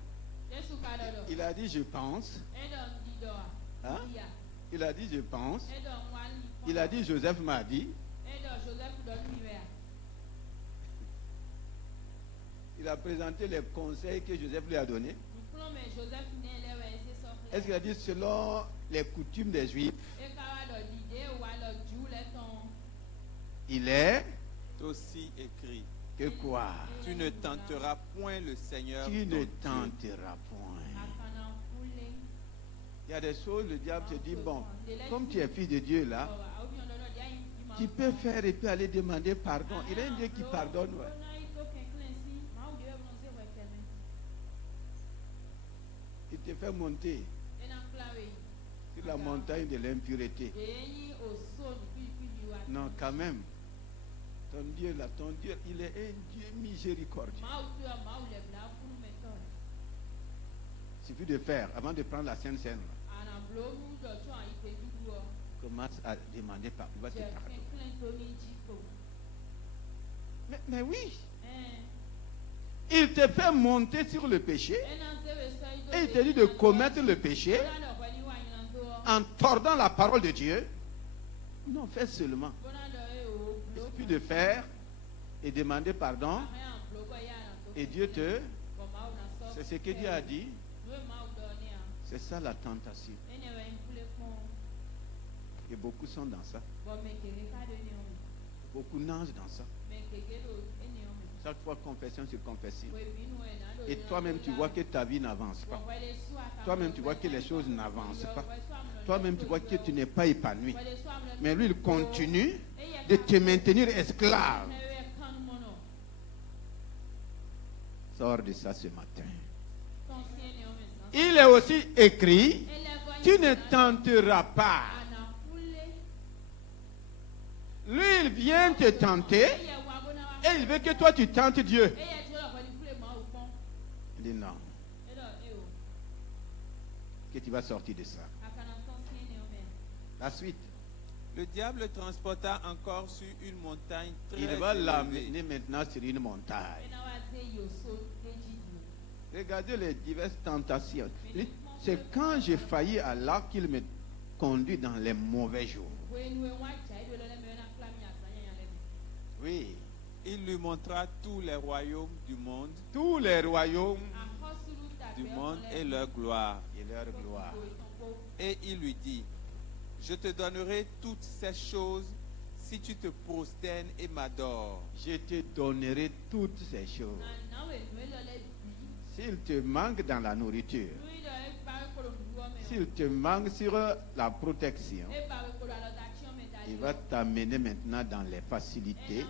Il a dit je pense. Hein? Il a dit je pense. Il a dit Joseph m'a dit. Il a présenté les conseils que Joseph lui a donnés. Est-ce qu'il a dit selon les coutumes des Juifs? Il est aussi écrit. Que quoi? Tu ne tenteras point le Seigneur. Tu ne tenteras point. Il y a des choses, le diable te dit, bon, comme tu es fils de Dieu là, tu peux faire et puis aller demander pardon. Il y a un Dieu qui pardonne. Ouais. Il te fait monter sur la montagne de l'impureté. Non, quand même. Ton Dieu là, ton Dieu, il est un Dieu miséricordieux. Il suffit de faire, avant de prendre la Sainte Seine, commence à demander pardon. Il va te pardonner. Mais oui. Il te fait monter sur le péché et il te dit de commettre le péché en tordant la parole de Dieu. Non, fais seulement. Il suffit de faire et demander pardon et Dieu te... C'est ce que Dieu a dit. C'est ça la tentation. Et beaucoup sont dans ça. Beaucoup nagent dans ça. Chaque fois confession sur confession. Et toi-même tu vois que ta vie n'avance pas. Toi-même tu vois que les choses n'avancent pas. Toi-même tu vois que tu n'es pas épanoui. Mais lui il continue de te maintenir esclave. Sors de ça ce matin. Il est aussi écrit, tu ne tenteras pas. Lui il vient te tenter et il veut que toi tu tentes Dieu. Il dit non. Que tu vas sortir de ça. La suite. Le diable transporta encore sur une montagne très Il va élevée. l'amener maintenant sur une montagne. Regardez les diverses tentations. C'est quand j'ai failli à là qu'il me conduit dans les mauvais jours. Oui. Il lui montra tous les royaumes du monde. Tous les royaumes Du monde et leur gloire. et leur gloire. Et il lui dit, je te donnerai toutes ces choses si tu te prosternes et m'adores. Je te donnerai toutes ces choses. S'il te manque dans la nourriture, s'il te manque sur la protection, il va t'amener maintenant dans les facilités,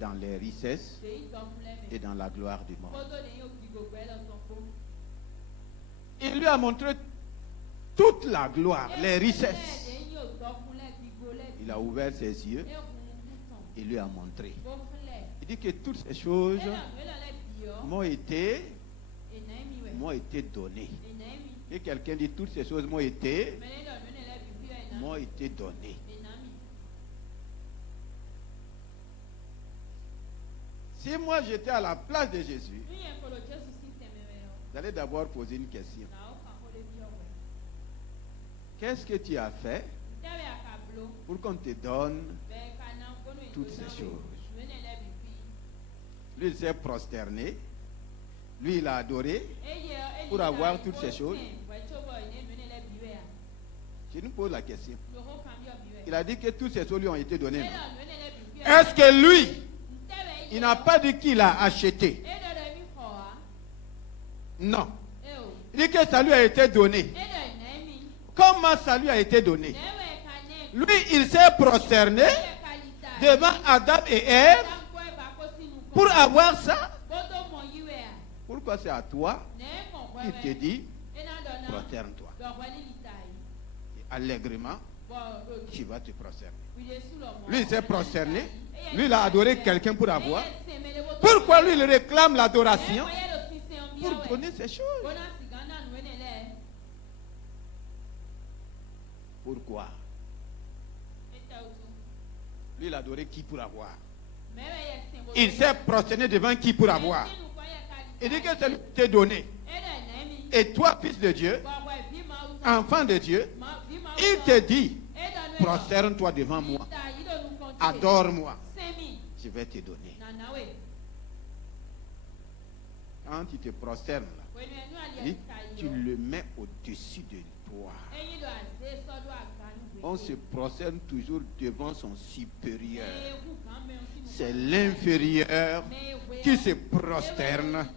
dans les richesses et dans la gloire du monde. Il lui a montré toute la gloire, les richesses. Il a ouvert ses yeux, il lui a montré. Il dit que toutes ces choses m'ont été données. Et quelqu'un dit toutes ces choses m'ont été données. Si moi j'étais à la place de Jésus, j'allais d'abord poser une question. Qu'est-ce que tu as fait pour qu'on te donne toutes ces choses? Lui, il s'est prosterné. Lui, il a adoré pour avoir toutes ces choses. Je nous pose la question. Il a dit que tous ces eaux lui ont été donnés. Non? Est-ce que lui, il n'a pas dit qu'il a acheté? Non. Il dit que ça lui a été donné. Comment ça lui a été donné? Lui, il s'est prosterné devant Adam et Ève pour avoir ça. Pourquoi c'est à toi? Il te dit, prosterne-toi. Et allègrement, tu vas te prosterner. Lui, il s'est prosterné. Lui, il a adoré quelqu'un pour avoir. Pourquoi lui, il réclame l'adoration? Pour donner ces choses. Pourquoi? Lui, il a adoré qui pour avoir? Il s'est prosterné devant qui pour avoir? Il dit que ça lui t'est donné. Et toi, fils de Dieu, enfant de Dieu, il te dit, prosterne-toi devant moi. Adore-moi. Je vais te donner. Quand tu te prosternes là, tu le mets au-dessus de toi. On se prosterne toujours devant son supérieur. C'est l'inférieur qui se prosterne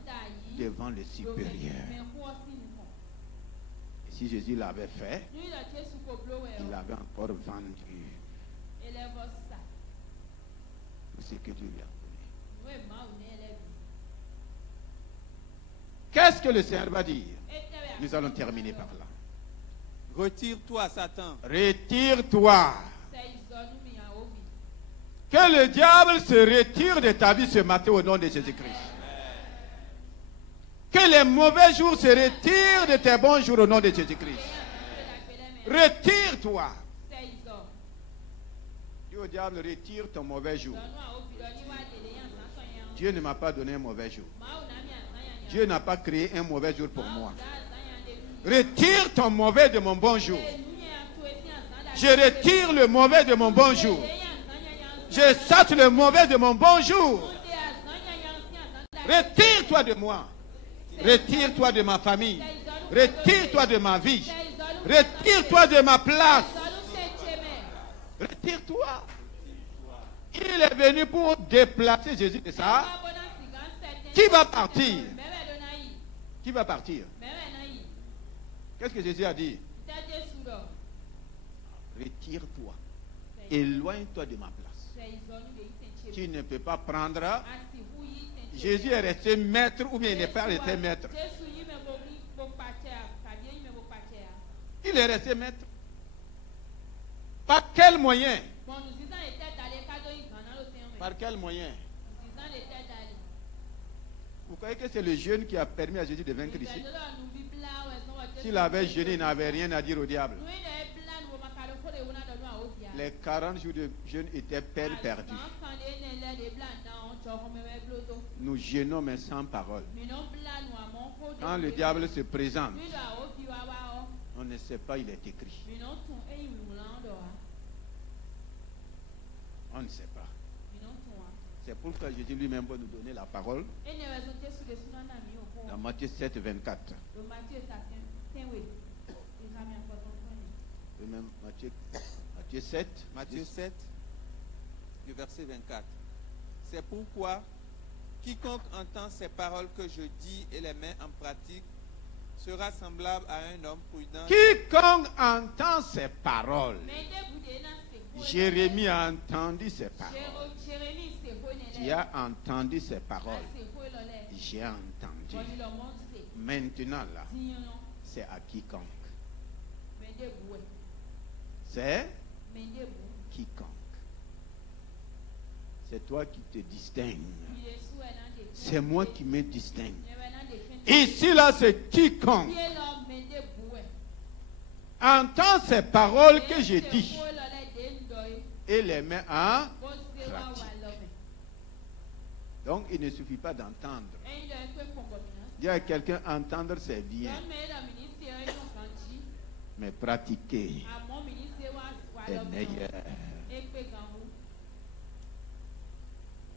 devant le supérieur. Et si Jésus l'avait fait, il avait encore vendu tout ce que Dieu lui a donné. Qu'est-ce que le Seigneur va dire? Nous allons terminer par là. Retire-toi, Satan. Retire-toi. Que le diable se retire de ta vie ce matin au nom de Jésus-Christ. Que les mauvais jours se retirent de tes bons jours au nom de Jésus-Christ. Retire-toi. Dis au diable, retire ton mauvais jour. Dieu ne m'a pas donné un mauvais jour. Dieu n'a pas créé un mauvais jour pour moi. Retire ton mauvais de mon bon jour. Je retire le mauvais de mon bon jour. Je saute le mauvais de mon bon jour. Retire-toi de moi. Retire-toi de ma famille. Retire-toi de ma vie. Retire-toi de ma place. Retire-toi. Il est venu pour déplacer Jésus de ça. Qui va partir? Qui va partir? Qu'est-ce que Jésus a dit? Retire-toi. Éloigne-toi de ma place. Tu ne peux pas prendre. Jésus est resté maître ou bien il n'est pas resté maître. Il est resté maître. Par quel moyen? Par quel moyen? Vous croyez que c'est le jeûne qui a permis à Jésus de vaincre ici? S'il avait jeûné, il n'avait rien à dire au diable. Les 40 jours de jeûne étaient perdus. Nous jeûnons mais sans parole. Quand le diable se présente, on ne sait pas, il est écrit. On ne sait pas. C'est pourquoi Jésus lui-même va nous donner la parole. Dans Matthieu 7, 24. Matthieu 7. Matthieu 7, du verset 24. C'est pourquoi quiconque entend ces paroles que je dis et les met en pratique sera semblable à un homme prudent. Quiconque entend ces paroles. Jérémie a entendu ces paroles. Tu as entendu ces paroles. J'ai entendu. Maintenant là, c'est à quiconque. C'est quiconque. C'est toi qui te distingues. C'est moi qui me distingue. Ici là, c'est quiconque entend ces paroles que j'ai dites et les met en pratique. Donc, il ne suffit pas d'entendre. Dire à quelqu'un, entendre, c'est bien. Mais pratiquer est meilleur.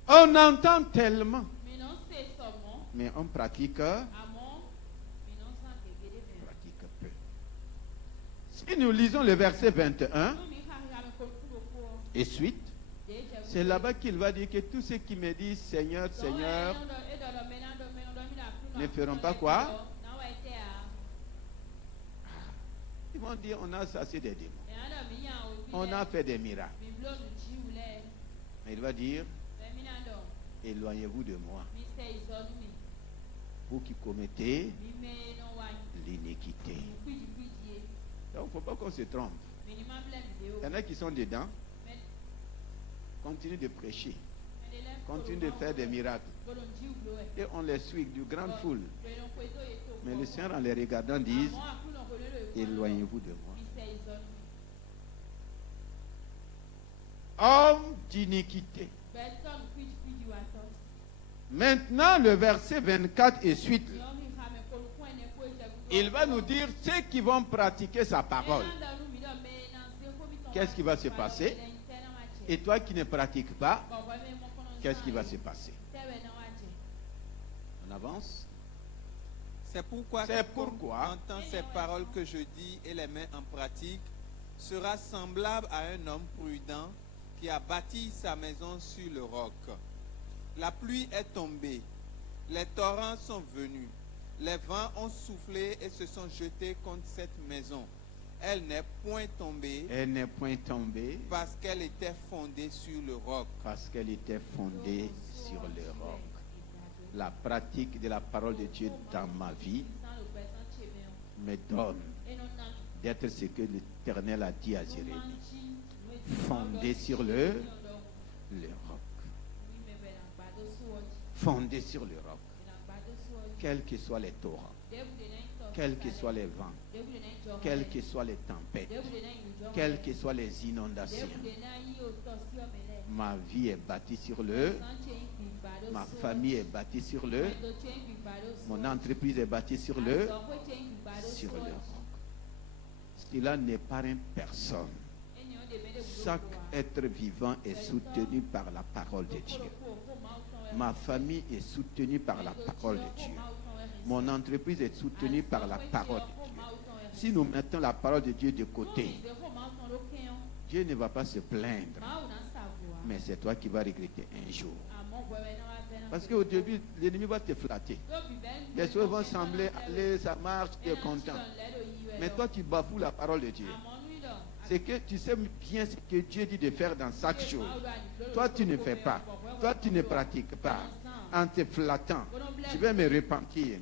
On entend tellement, mais on pratique peu. Si nous lisons le verset 21 et suite, c'est là-bas qu'il va dire que tous ceux qui me disent Seigneur, Seigneur, ne feront pas quoi? Ils vont dire on a chassé des démons. On a fait des miracles. Mais il va dire éloignez-vous de moi, vous qui commettez l'iniquité. Donc il ne faut pas qu'on se trompe. Il y en a qui sont dedans. Continue de prêcher. Continue de faire des miracles. Et on les suit du grand foule. Mais le Seigneur, en les regardant, dit éloignez-vous de moi. Homme d'iniquité. Maintenant, le verset 24 et suite, il va nous dire ceux qui vont pratiquer sa parole. Qu'est-ce qui va se passer? Et toi qui ne pratiques pas, qu'est-ce qui va se passer? On avance. C'est pourquoi entend ces paroles que je dis et les mets en pratique sera semblable à un homme prudent qui a bâti sa maison sur le roc. La pluie est tombée, les torrents sont venus, les vents ont soufflé et se sont jetés contre cette maison. Elle n'est point tombée. Elle n'est point tombée. Parce qu'elle était fondée sur le roc. Parce qu'elle était fondée sur le roc. La pratique de la parole de Dieu dans ma vie me donne d'être ce que l'Éternel a dit à Jérémie. Fondé sur le roc. Fondé sur le roc. Quels que soient les torrents, quels que soient les vents, quelles que soient les tempêtes, quelles que soient les inondations, ma vie est bâtie sur le, ma famille est bâtie sur le, mon entreprise est bâtie sur le roc. Cela n'épargne personne. Chaque être vivant est soutenu par la parole de Dieu. Ma famille est soutenue par la parole de Dieu. Mon entreprise est soutenue par la parole de Dieu. Si nous mettons la parole de Dieu de côté, Dieu ne va pas se plaindre. Mais c'est toi qui vas regretter un jour. Parce qu'au début, l'ennemi va te flatter. Les choses vont sembler aller, ça marche, tu es content. Mais toi, tu bafoues la parole de Dieu. C'est que tu sais bien ce que Dieu dit de faire dans chaque chose. Toi, tu ne fais pas. Toi, tu ne pratiques pas. En te flattant, je vais me repentir.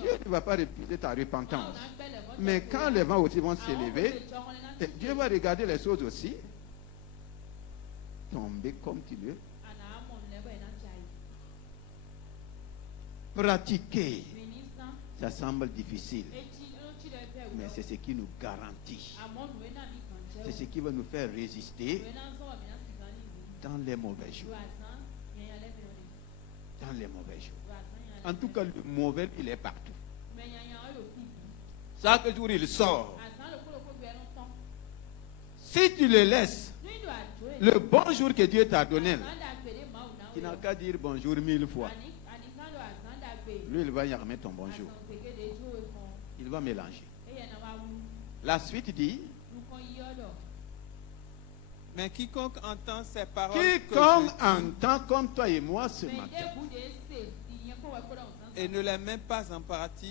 Dieu ne va pas refuser ta repentance. Mais quand les vents aussi vont s'élever, Dieu va regarder les choses aussi. Tomber comme tu veux. Pratiquer, ça semble difficile. Mais c'est ce qui nous garantit. C'est ce qui va nous faire résister dans les mauvais jours. Dans les mauvais jours. En tout cas, le mauvais, il est partout. Chaque jour, il sort. Si tu le laisses, le bon jour que Dieu t'a donné, tu n'as qu'à dire bonjour 1000 fois. Lui, il va y remettre ton bonjour. Il va mélanger. La suite dit, mais quiconque entend ces paroles, quiconque entend comme toi et moi ce matin, et ne les met pas en pratique,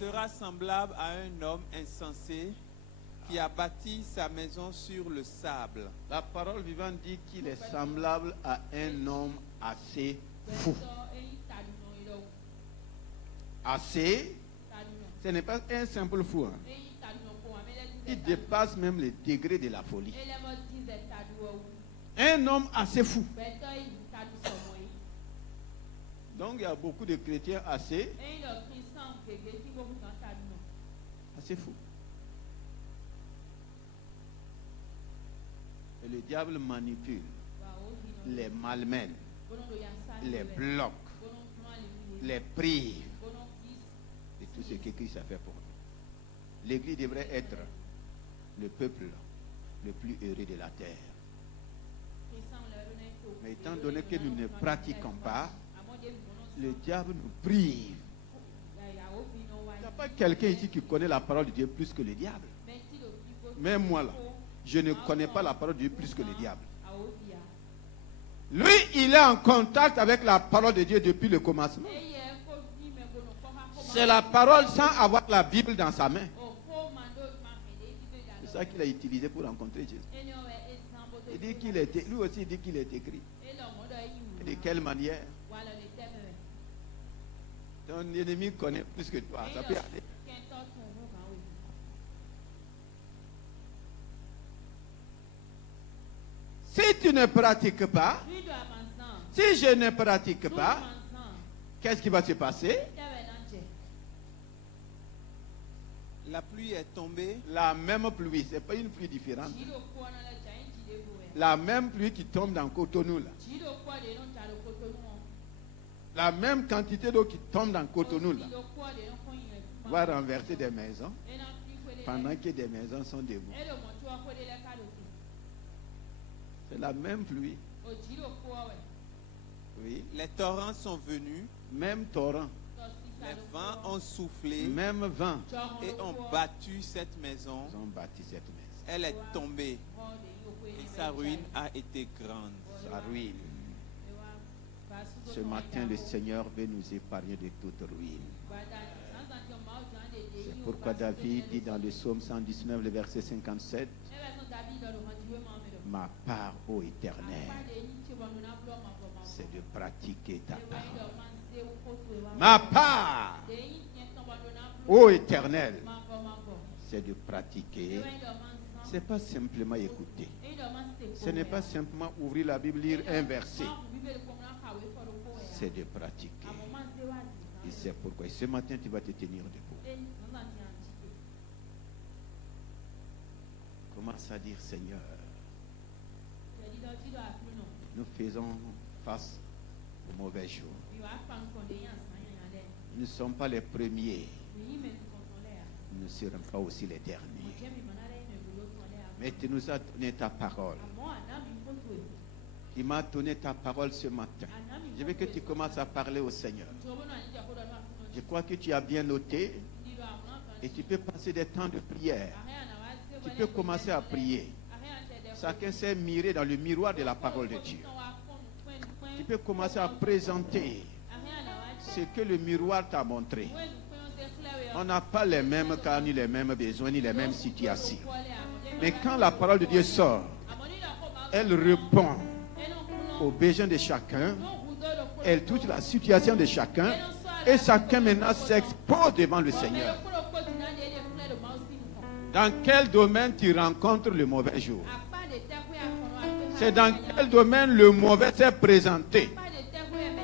sera semblable à un homme insensé qui a bâti sa maison sur le sable. La parole vivante dit qu'il est semblable à un homme assez fou. Assez, ce n'est pas un simple fou. Il dépasse même le degré de la folie. Un homme assez fou. Donc il y a beaucoup de chrétiens assez fous. Et le diable manipule, les malmène, les bloque, les prive de tout ce que Christ a fait pour nous. L'Église devrait être le peuple le plus heureux de la terre. Mais étant donné que nous ne pratiquons pas, le diable nous prive. Il n'y a pas quelqu'un ici qui connaît la parole de Dieu plus que le diable. Même moi là, je ne connais pas la parole de Dieu plus que le diable. Lui, il est en contact avec la parole de Dieu depuis le commencement. C'est la parole sans avoir la Bible dans sa main. C'est ça qu'il a utilisé pour rencontrer Jésus. Il dit qu'il était, lui aussi dit qu'il est écrit. Et de quelle manière? Ton ennemi connaît plus que toi. Ça peut aller. Si tu ne pratiques pas, si je ne pratique pas, qu'est-ce qui va se passer? La pluie est tombée. La même pluie, ce n'est pas une pluie différente. La même pluie qui tombe dans Cotonou là. La même quantité d'eau qui tombe dans Cotonou là va renverser des maisons pendant que des maisons sont debout. C'est la même pluie. Oui. Les torrents sont venus. Même torrent. Les vents ont soufflé. Même vent. Et ont battu cette maison. Ils ont bâti cette maison. Elle est tombée. Et sa ruine a été grande. Sa ruine. Ce matin, le Seigneur veut nous épargner de toute ruine. C'est pourquoi David dit dans le psaume 119, le verset 57, ma part, ô Éternel, c'est de pratiquer ta parole. Ma part, ô Éternel, c'est de pratiquer. Ce n'est pas simplement écouter. Ce n'est pas simplement ouvrir la Bible, lire un verset. C'est de pratiquer. Et c'est pourquoi ce matin tu vas te tenir debout. Commence à dire, Seigneur, nous faisons face aux mauvais jours. Nous ne sommes pas les premiers. Nous ne serons pas aussi les derniers. Mais tu nous as donné ta parole. Tu m'as donné ta parole ce matin. Je veux que tu commences à parler au Seigneur. Je crois que tu as bien noté. Et tu peux passer des temps de prière. Tu peux commencer à prier. Chacun s'est miré dans le miroir de la parole de Dieu. Tu peux commencer à présenter ce que le miroir t'a montré. On n'a pas les mêmes cas, ni les mêmes besoins, ni les mêmes situations. Mais quand la parole de Dieu sort, elle répond aux besoins de chacun. Elle touche la situation de chacun. Et chacun maintenant s'expose devant le Seigneur. Dans quel domaine tu rencontres le mauvais jour? C'est dans quel domaine le mauvais s'est présenté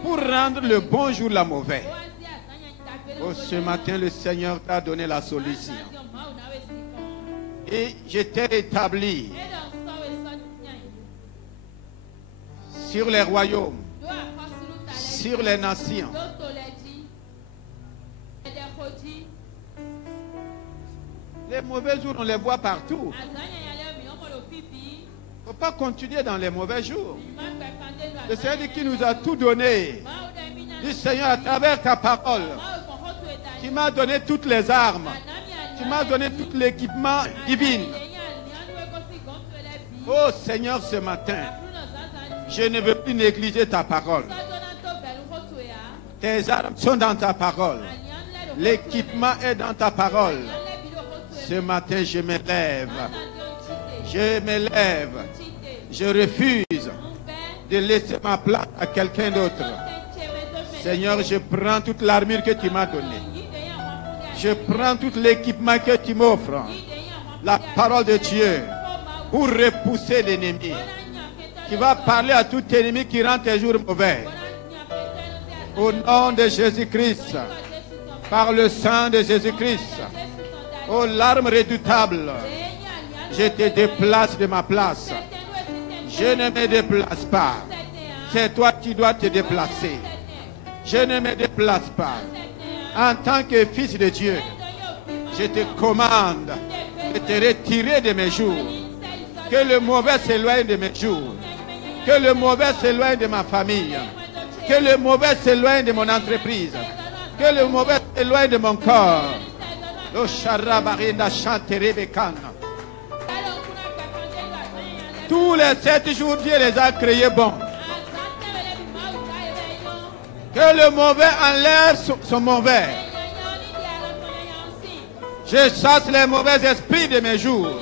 pour rendre le bon jour la mauvaise? Oh, ce matin, le Seigneur t'a donné la solution. Et je t'ai établi sur les royaumes, sur les nations. Les mauvais jours, on les voit partout. Il ne faut pas continuer dans les mauvais jours. Le Seigneur dit qu'il nous a tout donné. Du Seigneur, à travers ta parole, tu m'as donné toutes les armes. Tu m'as donné tout l'équipement divin. Oh Seigneur, ce matin, je ne veux plus négliger ta parole. Tes armes sont dans ta parole. L'équipement est dans ta parole. Ce matin, je me lève. Je me lève. Je refuse de laisser ma place à quelqu'un d'autre. Seigneur, je prends toute l'armure que tu m'as donnée. Je prends tout l'équipement que tu m'offres. La parole de Dieu pour repousser l'ennemi. Qui va parler à tout ennemi qui rend tes jours mauvais. Au nom de Jésus-Christ. Par le sang de Jésus-Christ. Oh, l'arme redoutable, je te déplace de ma place. Je ne me déplace pas. C'est toi qui dois te déplacer. Je ne me déplace pas. En tant que fils de Dieu, je te commande de te retirer de mes jours. Que le mauvais s'éloigne de mes jours. Que le mauvais s'éloigne de ma famille. Que le mauvais s'éloigne de mon entreprise. Que le mauvais s'éloigne de mon corps. Tous les 7 jours, Dieu les a créés bons. Que le mauvais enlève son mauvais. Je chasse les mauvais esprits de mes jours.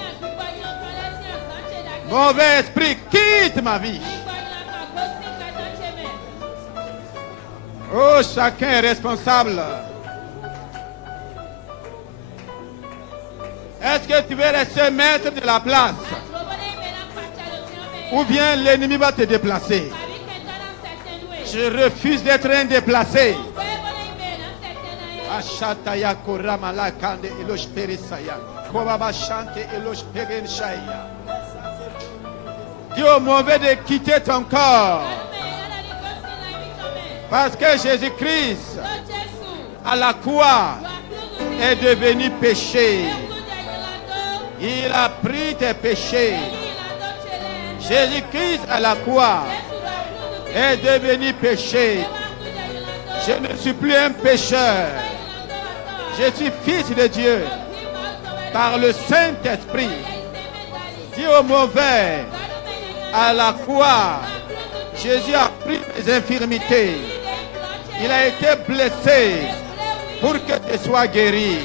Mauvais esprit, quitte ma vie. Oh, chacun est responsable. Est-ce que tu veux rester maître de la place? Ou bien l'ennemi va te déplacer? Je refuse d'être un déplacé. Ashataya koramala kande elosh perisaya. Kobaba chante elosh perenshaya. Dis au mauvais de quitter ton corps. Parce que Jésus-Christ, à la croix, est devenu péché. Il a pris tes péchés. Jésus-Christ à la croix est devenu péché. Je ne suis plus un pécheur. Je suis fils de Dieu par le Saint-Esprit. Dis au mauvais, à la croix, Jésus a pris mes infirmités. Il a été blessé pour que tu sois guéri.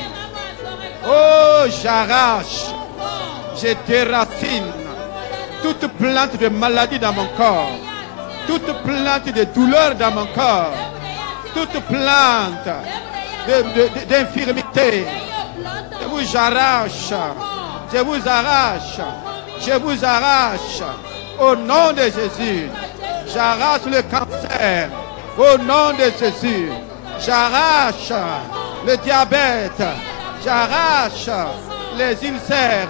Oh, j'arrache, je déracine toute plante de maladie dans mon corps, toute plante de douleur dans mon corps, toute plante d'infirmité. Je vous arrache, je vous arrache, je vous arrache. Au nom de Jésus, j'arrache le cancer. Au nom de Jésus, j'arrache le diabète. J'arrache les ulcères.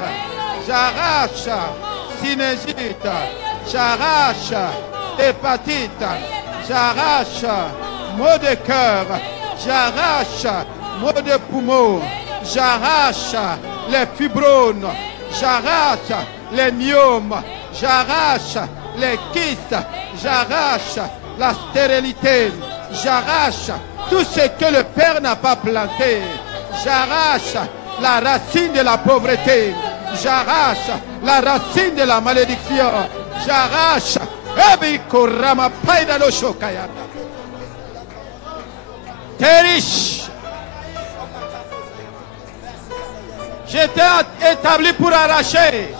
J'arrache sinusite. J'arrache hépatite. J'arrache maux de cœur. J'arrache maux de poumons. J'arrache les fibromes. J'arrache les myomes. J'arrache les kystes. J'arrache la stérilité. J'arrache tout ce que le Père n'a pas planté. J'arrache la racine de la pauvreté. J'arrache la racine de la malédiction. J'arrache. T'es riche. J'étais établi pour arracher,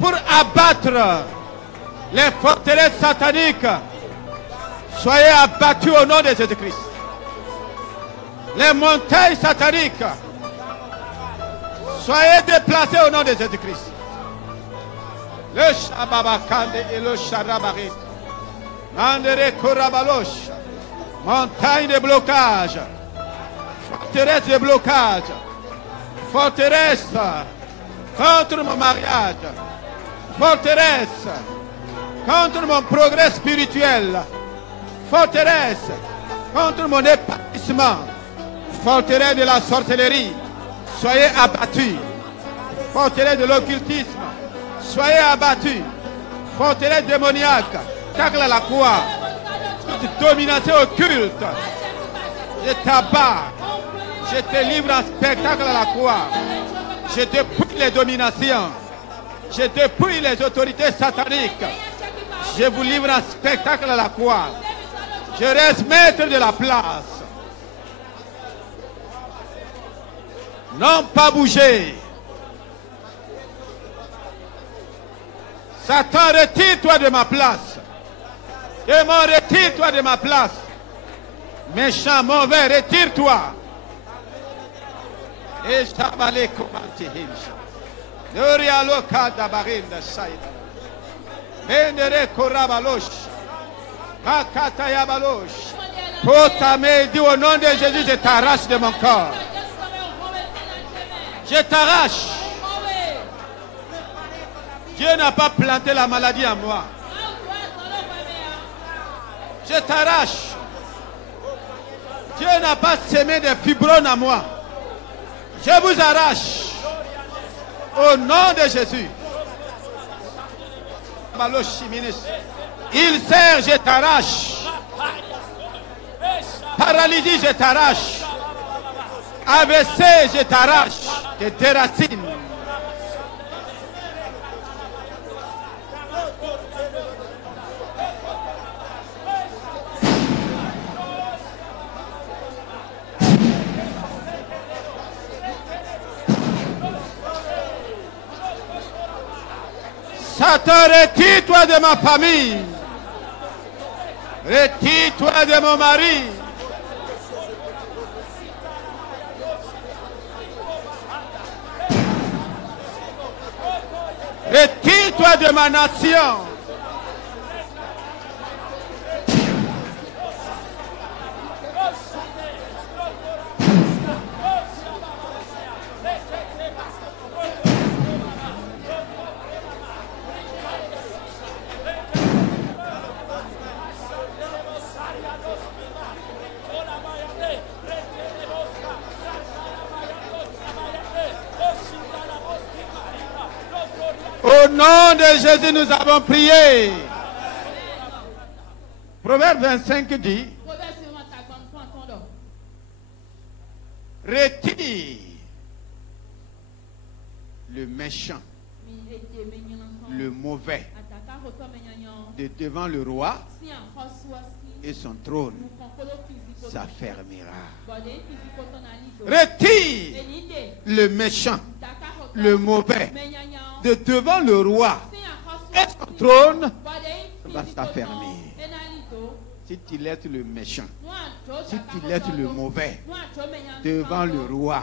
pour abattre les forteresses sataniques. Soyez abattus au nom de Jésus-Christ. Les montagnes sataniques, soyez déplacés au nom de Jésus-Christ. Le Shababakande et le Sharabarit. Mandere Korabalosh. Montagne de blocage. Forteresse de blocage. Forteresse contre mon mariage. Forteresse contre mon progrès spirituel. Forteresse contre mon épanouissement. Forteresse de la sorcellerie. Soyez abattus. Forteresse de l'occultisme. Soyez abattus. Forteresse démoniaque. Tacle à la croix. Toute domination occulte. Je t'abats. Je te livre en spectacle à la croix. Je dépouille les dominations. Je dépouille les autorités sataniques. Je vous livre en spectacle à la croix. Je reste maître de la place. Non pas bouger. Satan, retire-toi de ma place. Démon, retire-toi de ma place. Méchant, mauvais, retire-toi. Et je t'abalais comme un tihinch. Nurialo kada barinda saïda. Mendere korabalosh. Makata yabalosh. Potame, dis au nom de Jésus, je t'arrache de mon corps. Je t'arrache. Dieu n'a pas planté la maladie en moi. Je t'arrache. Dieu n'a pas semé des fibromes en moi. Je vous arrache. Au nom de Jésus. Il sert, je t'arrache. Paralysie, je t'arrache. AVC, je t'arrache, je te déracine. Satan, retire-toi de ma famille. Retire-toi de mon mari. Retire-toi de ma nation. Au nom de Jésus, nous avons prié. Proverbe 25 dit, retire le méchant, le mauvais, de devant le roi et son trône s'affermira. Retire le méchant, le mauvais, de devant le roi et son trône va s'affermir. Si tu laisses le méchant, si tu laisses le mauvais devant le roi,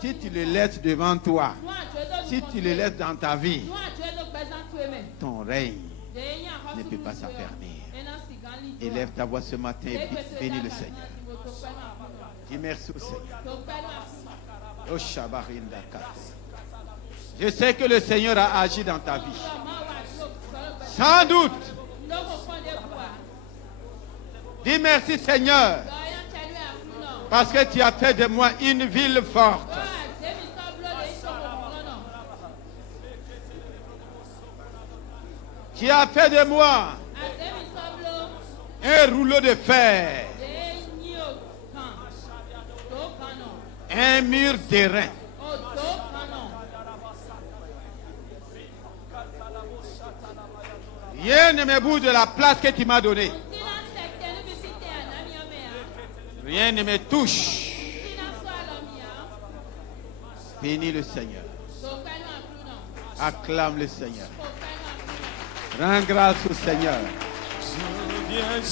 si tu le laisses devant toi, si tu le laisses dans ta vie, ton règne ne peut pas s'affermir. Élève ta voix ce matin et bénis le Seigneur. Dis merci au Seigneur. Oh Shabarinda Katz. Je sais que le Seigneur a agi dans ta vie. Sans doute. Dis merci Seigneur. Parce que tu as fait de moi une ville forte. Tu as fait de moi un rouleau de fer. Un mur d'airain. Rien ne me bouge de la place que tu m'as donnée. Rien ne me touche. Bénis le Seigneur. Acclame le Seigneur. Rends grâce au Seigneur. Je viens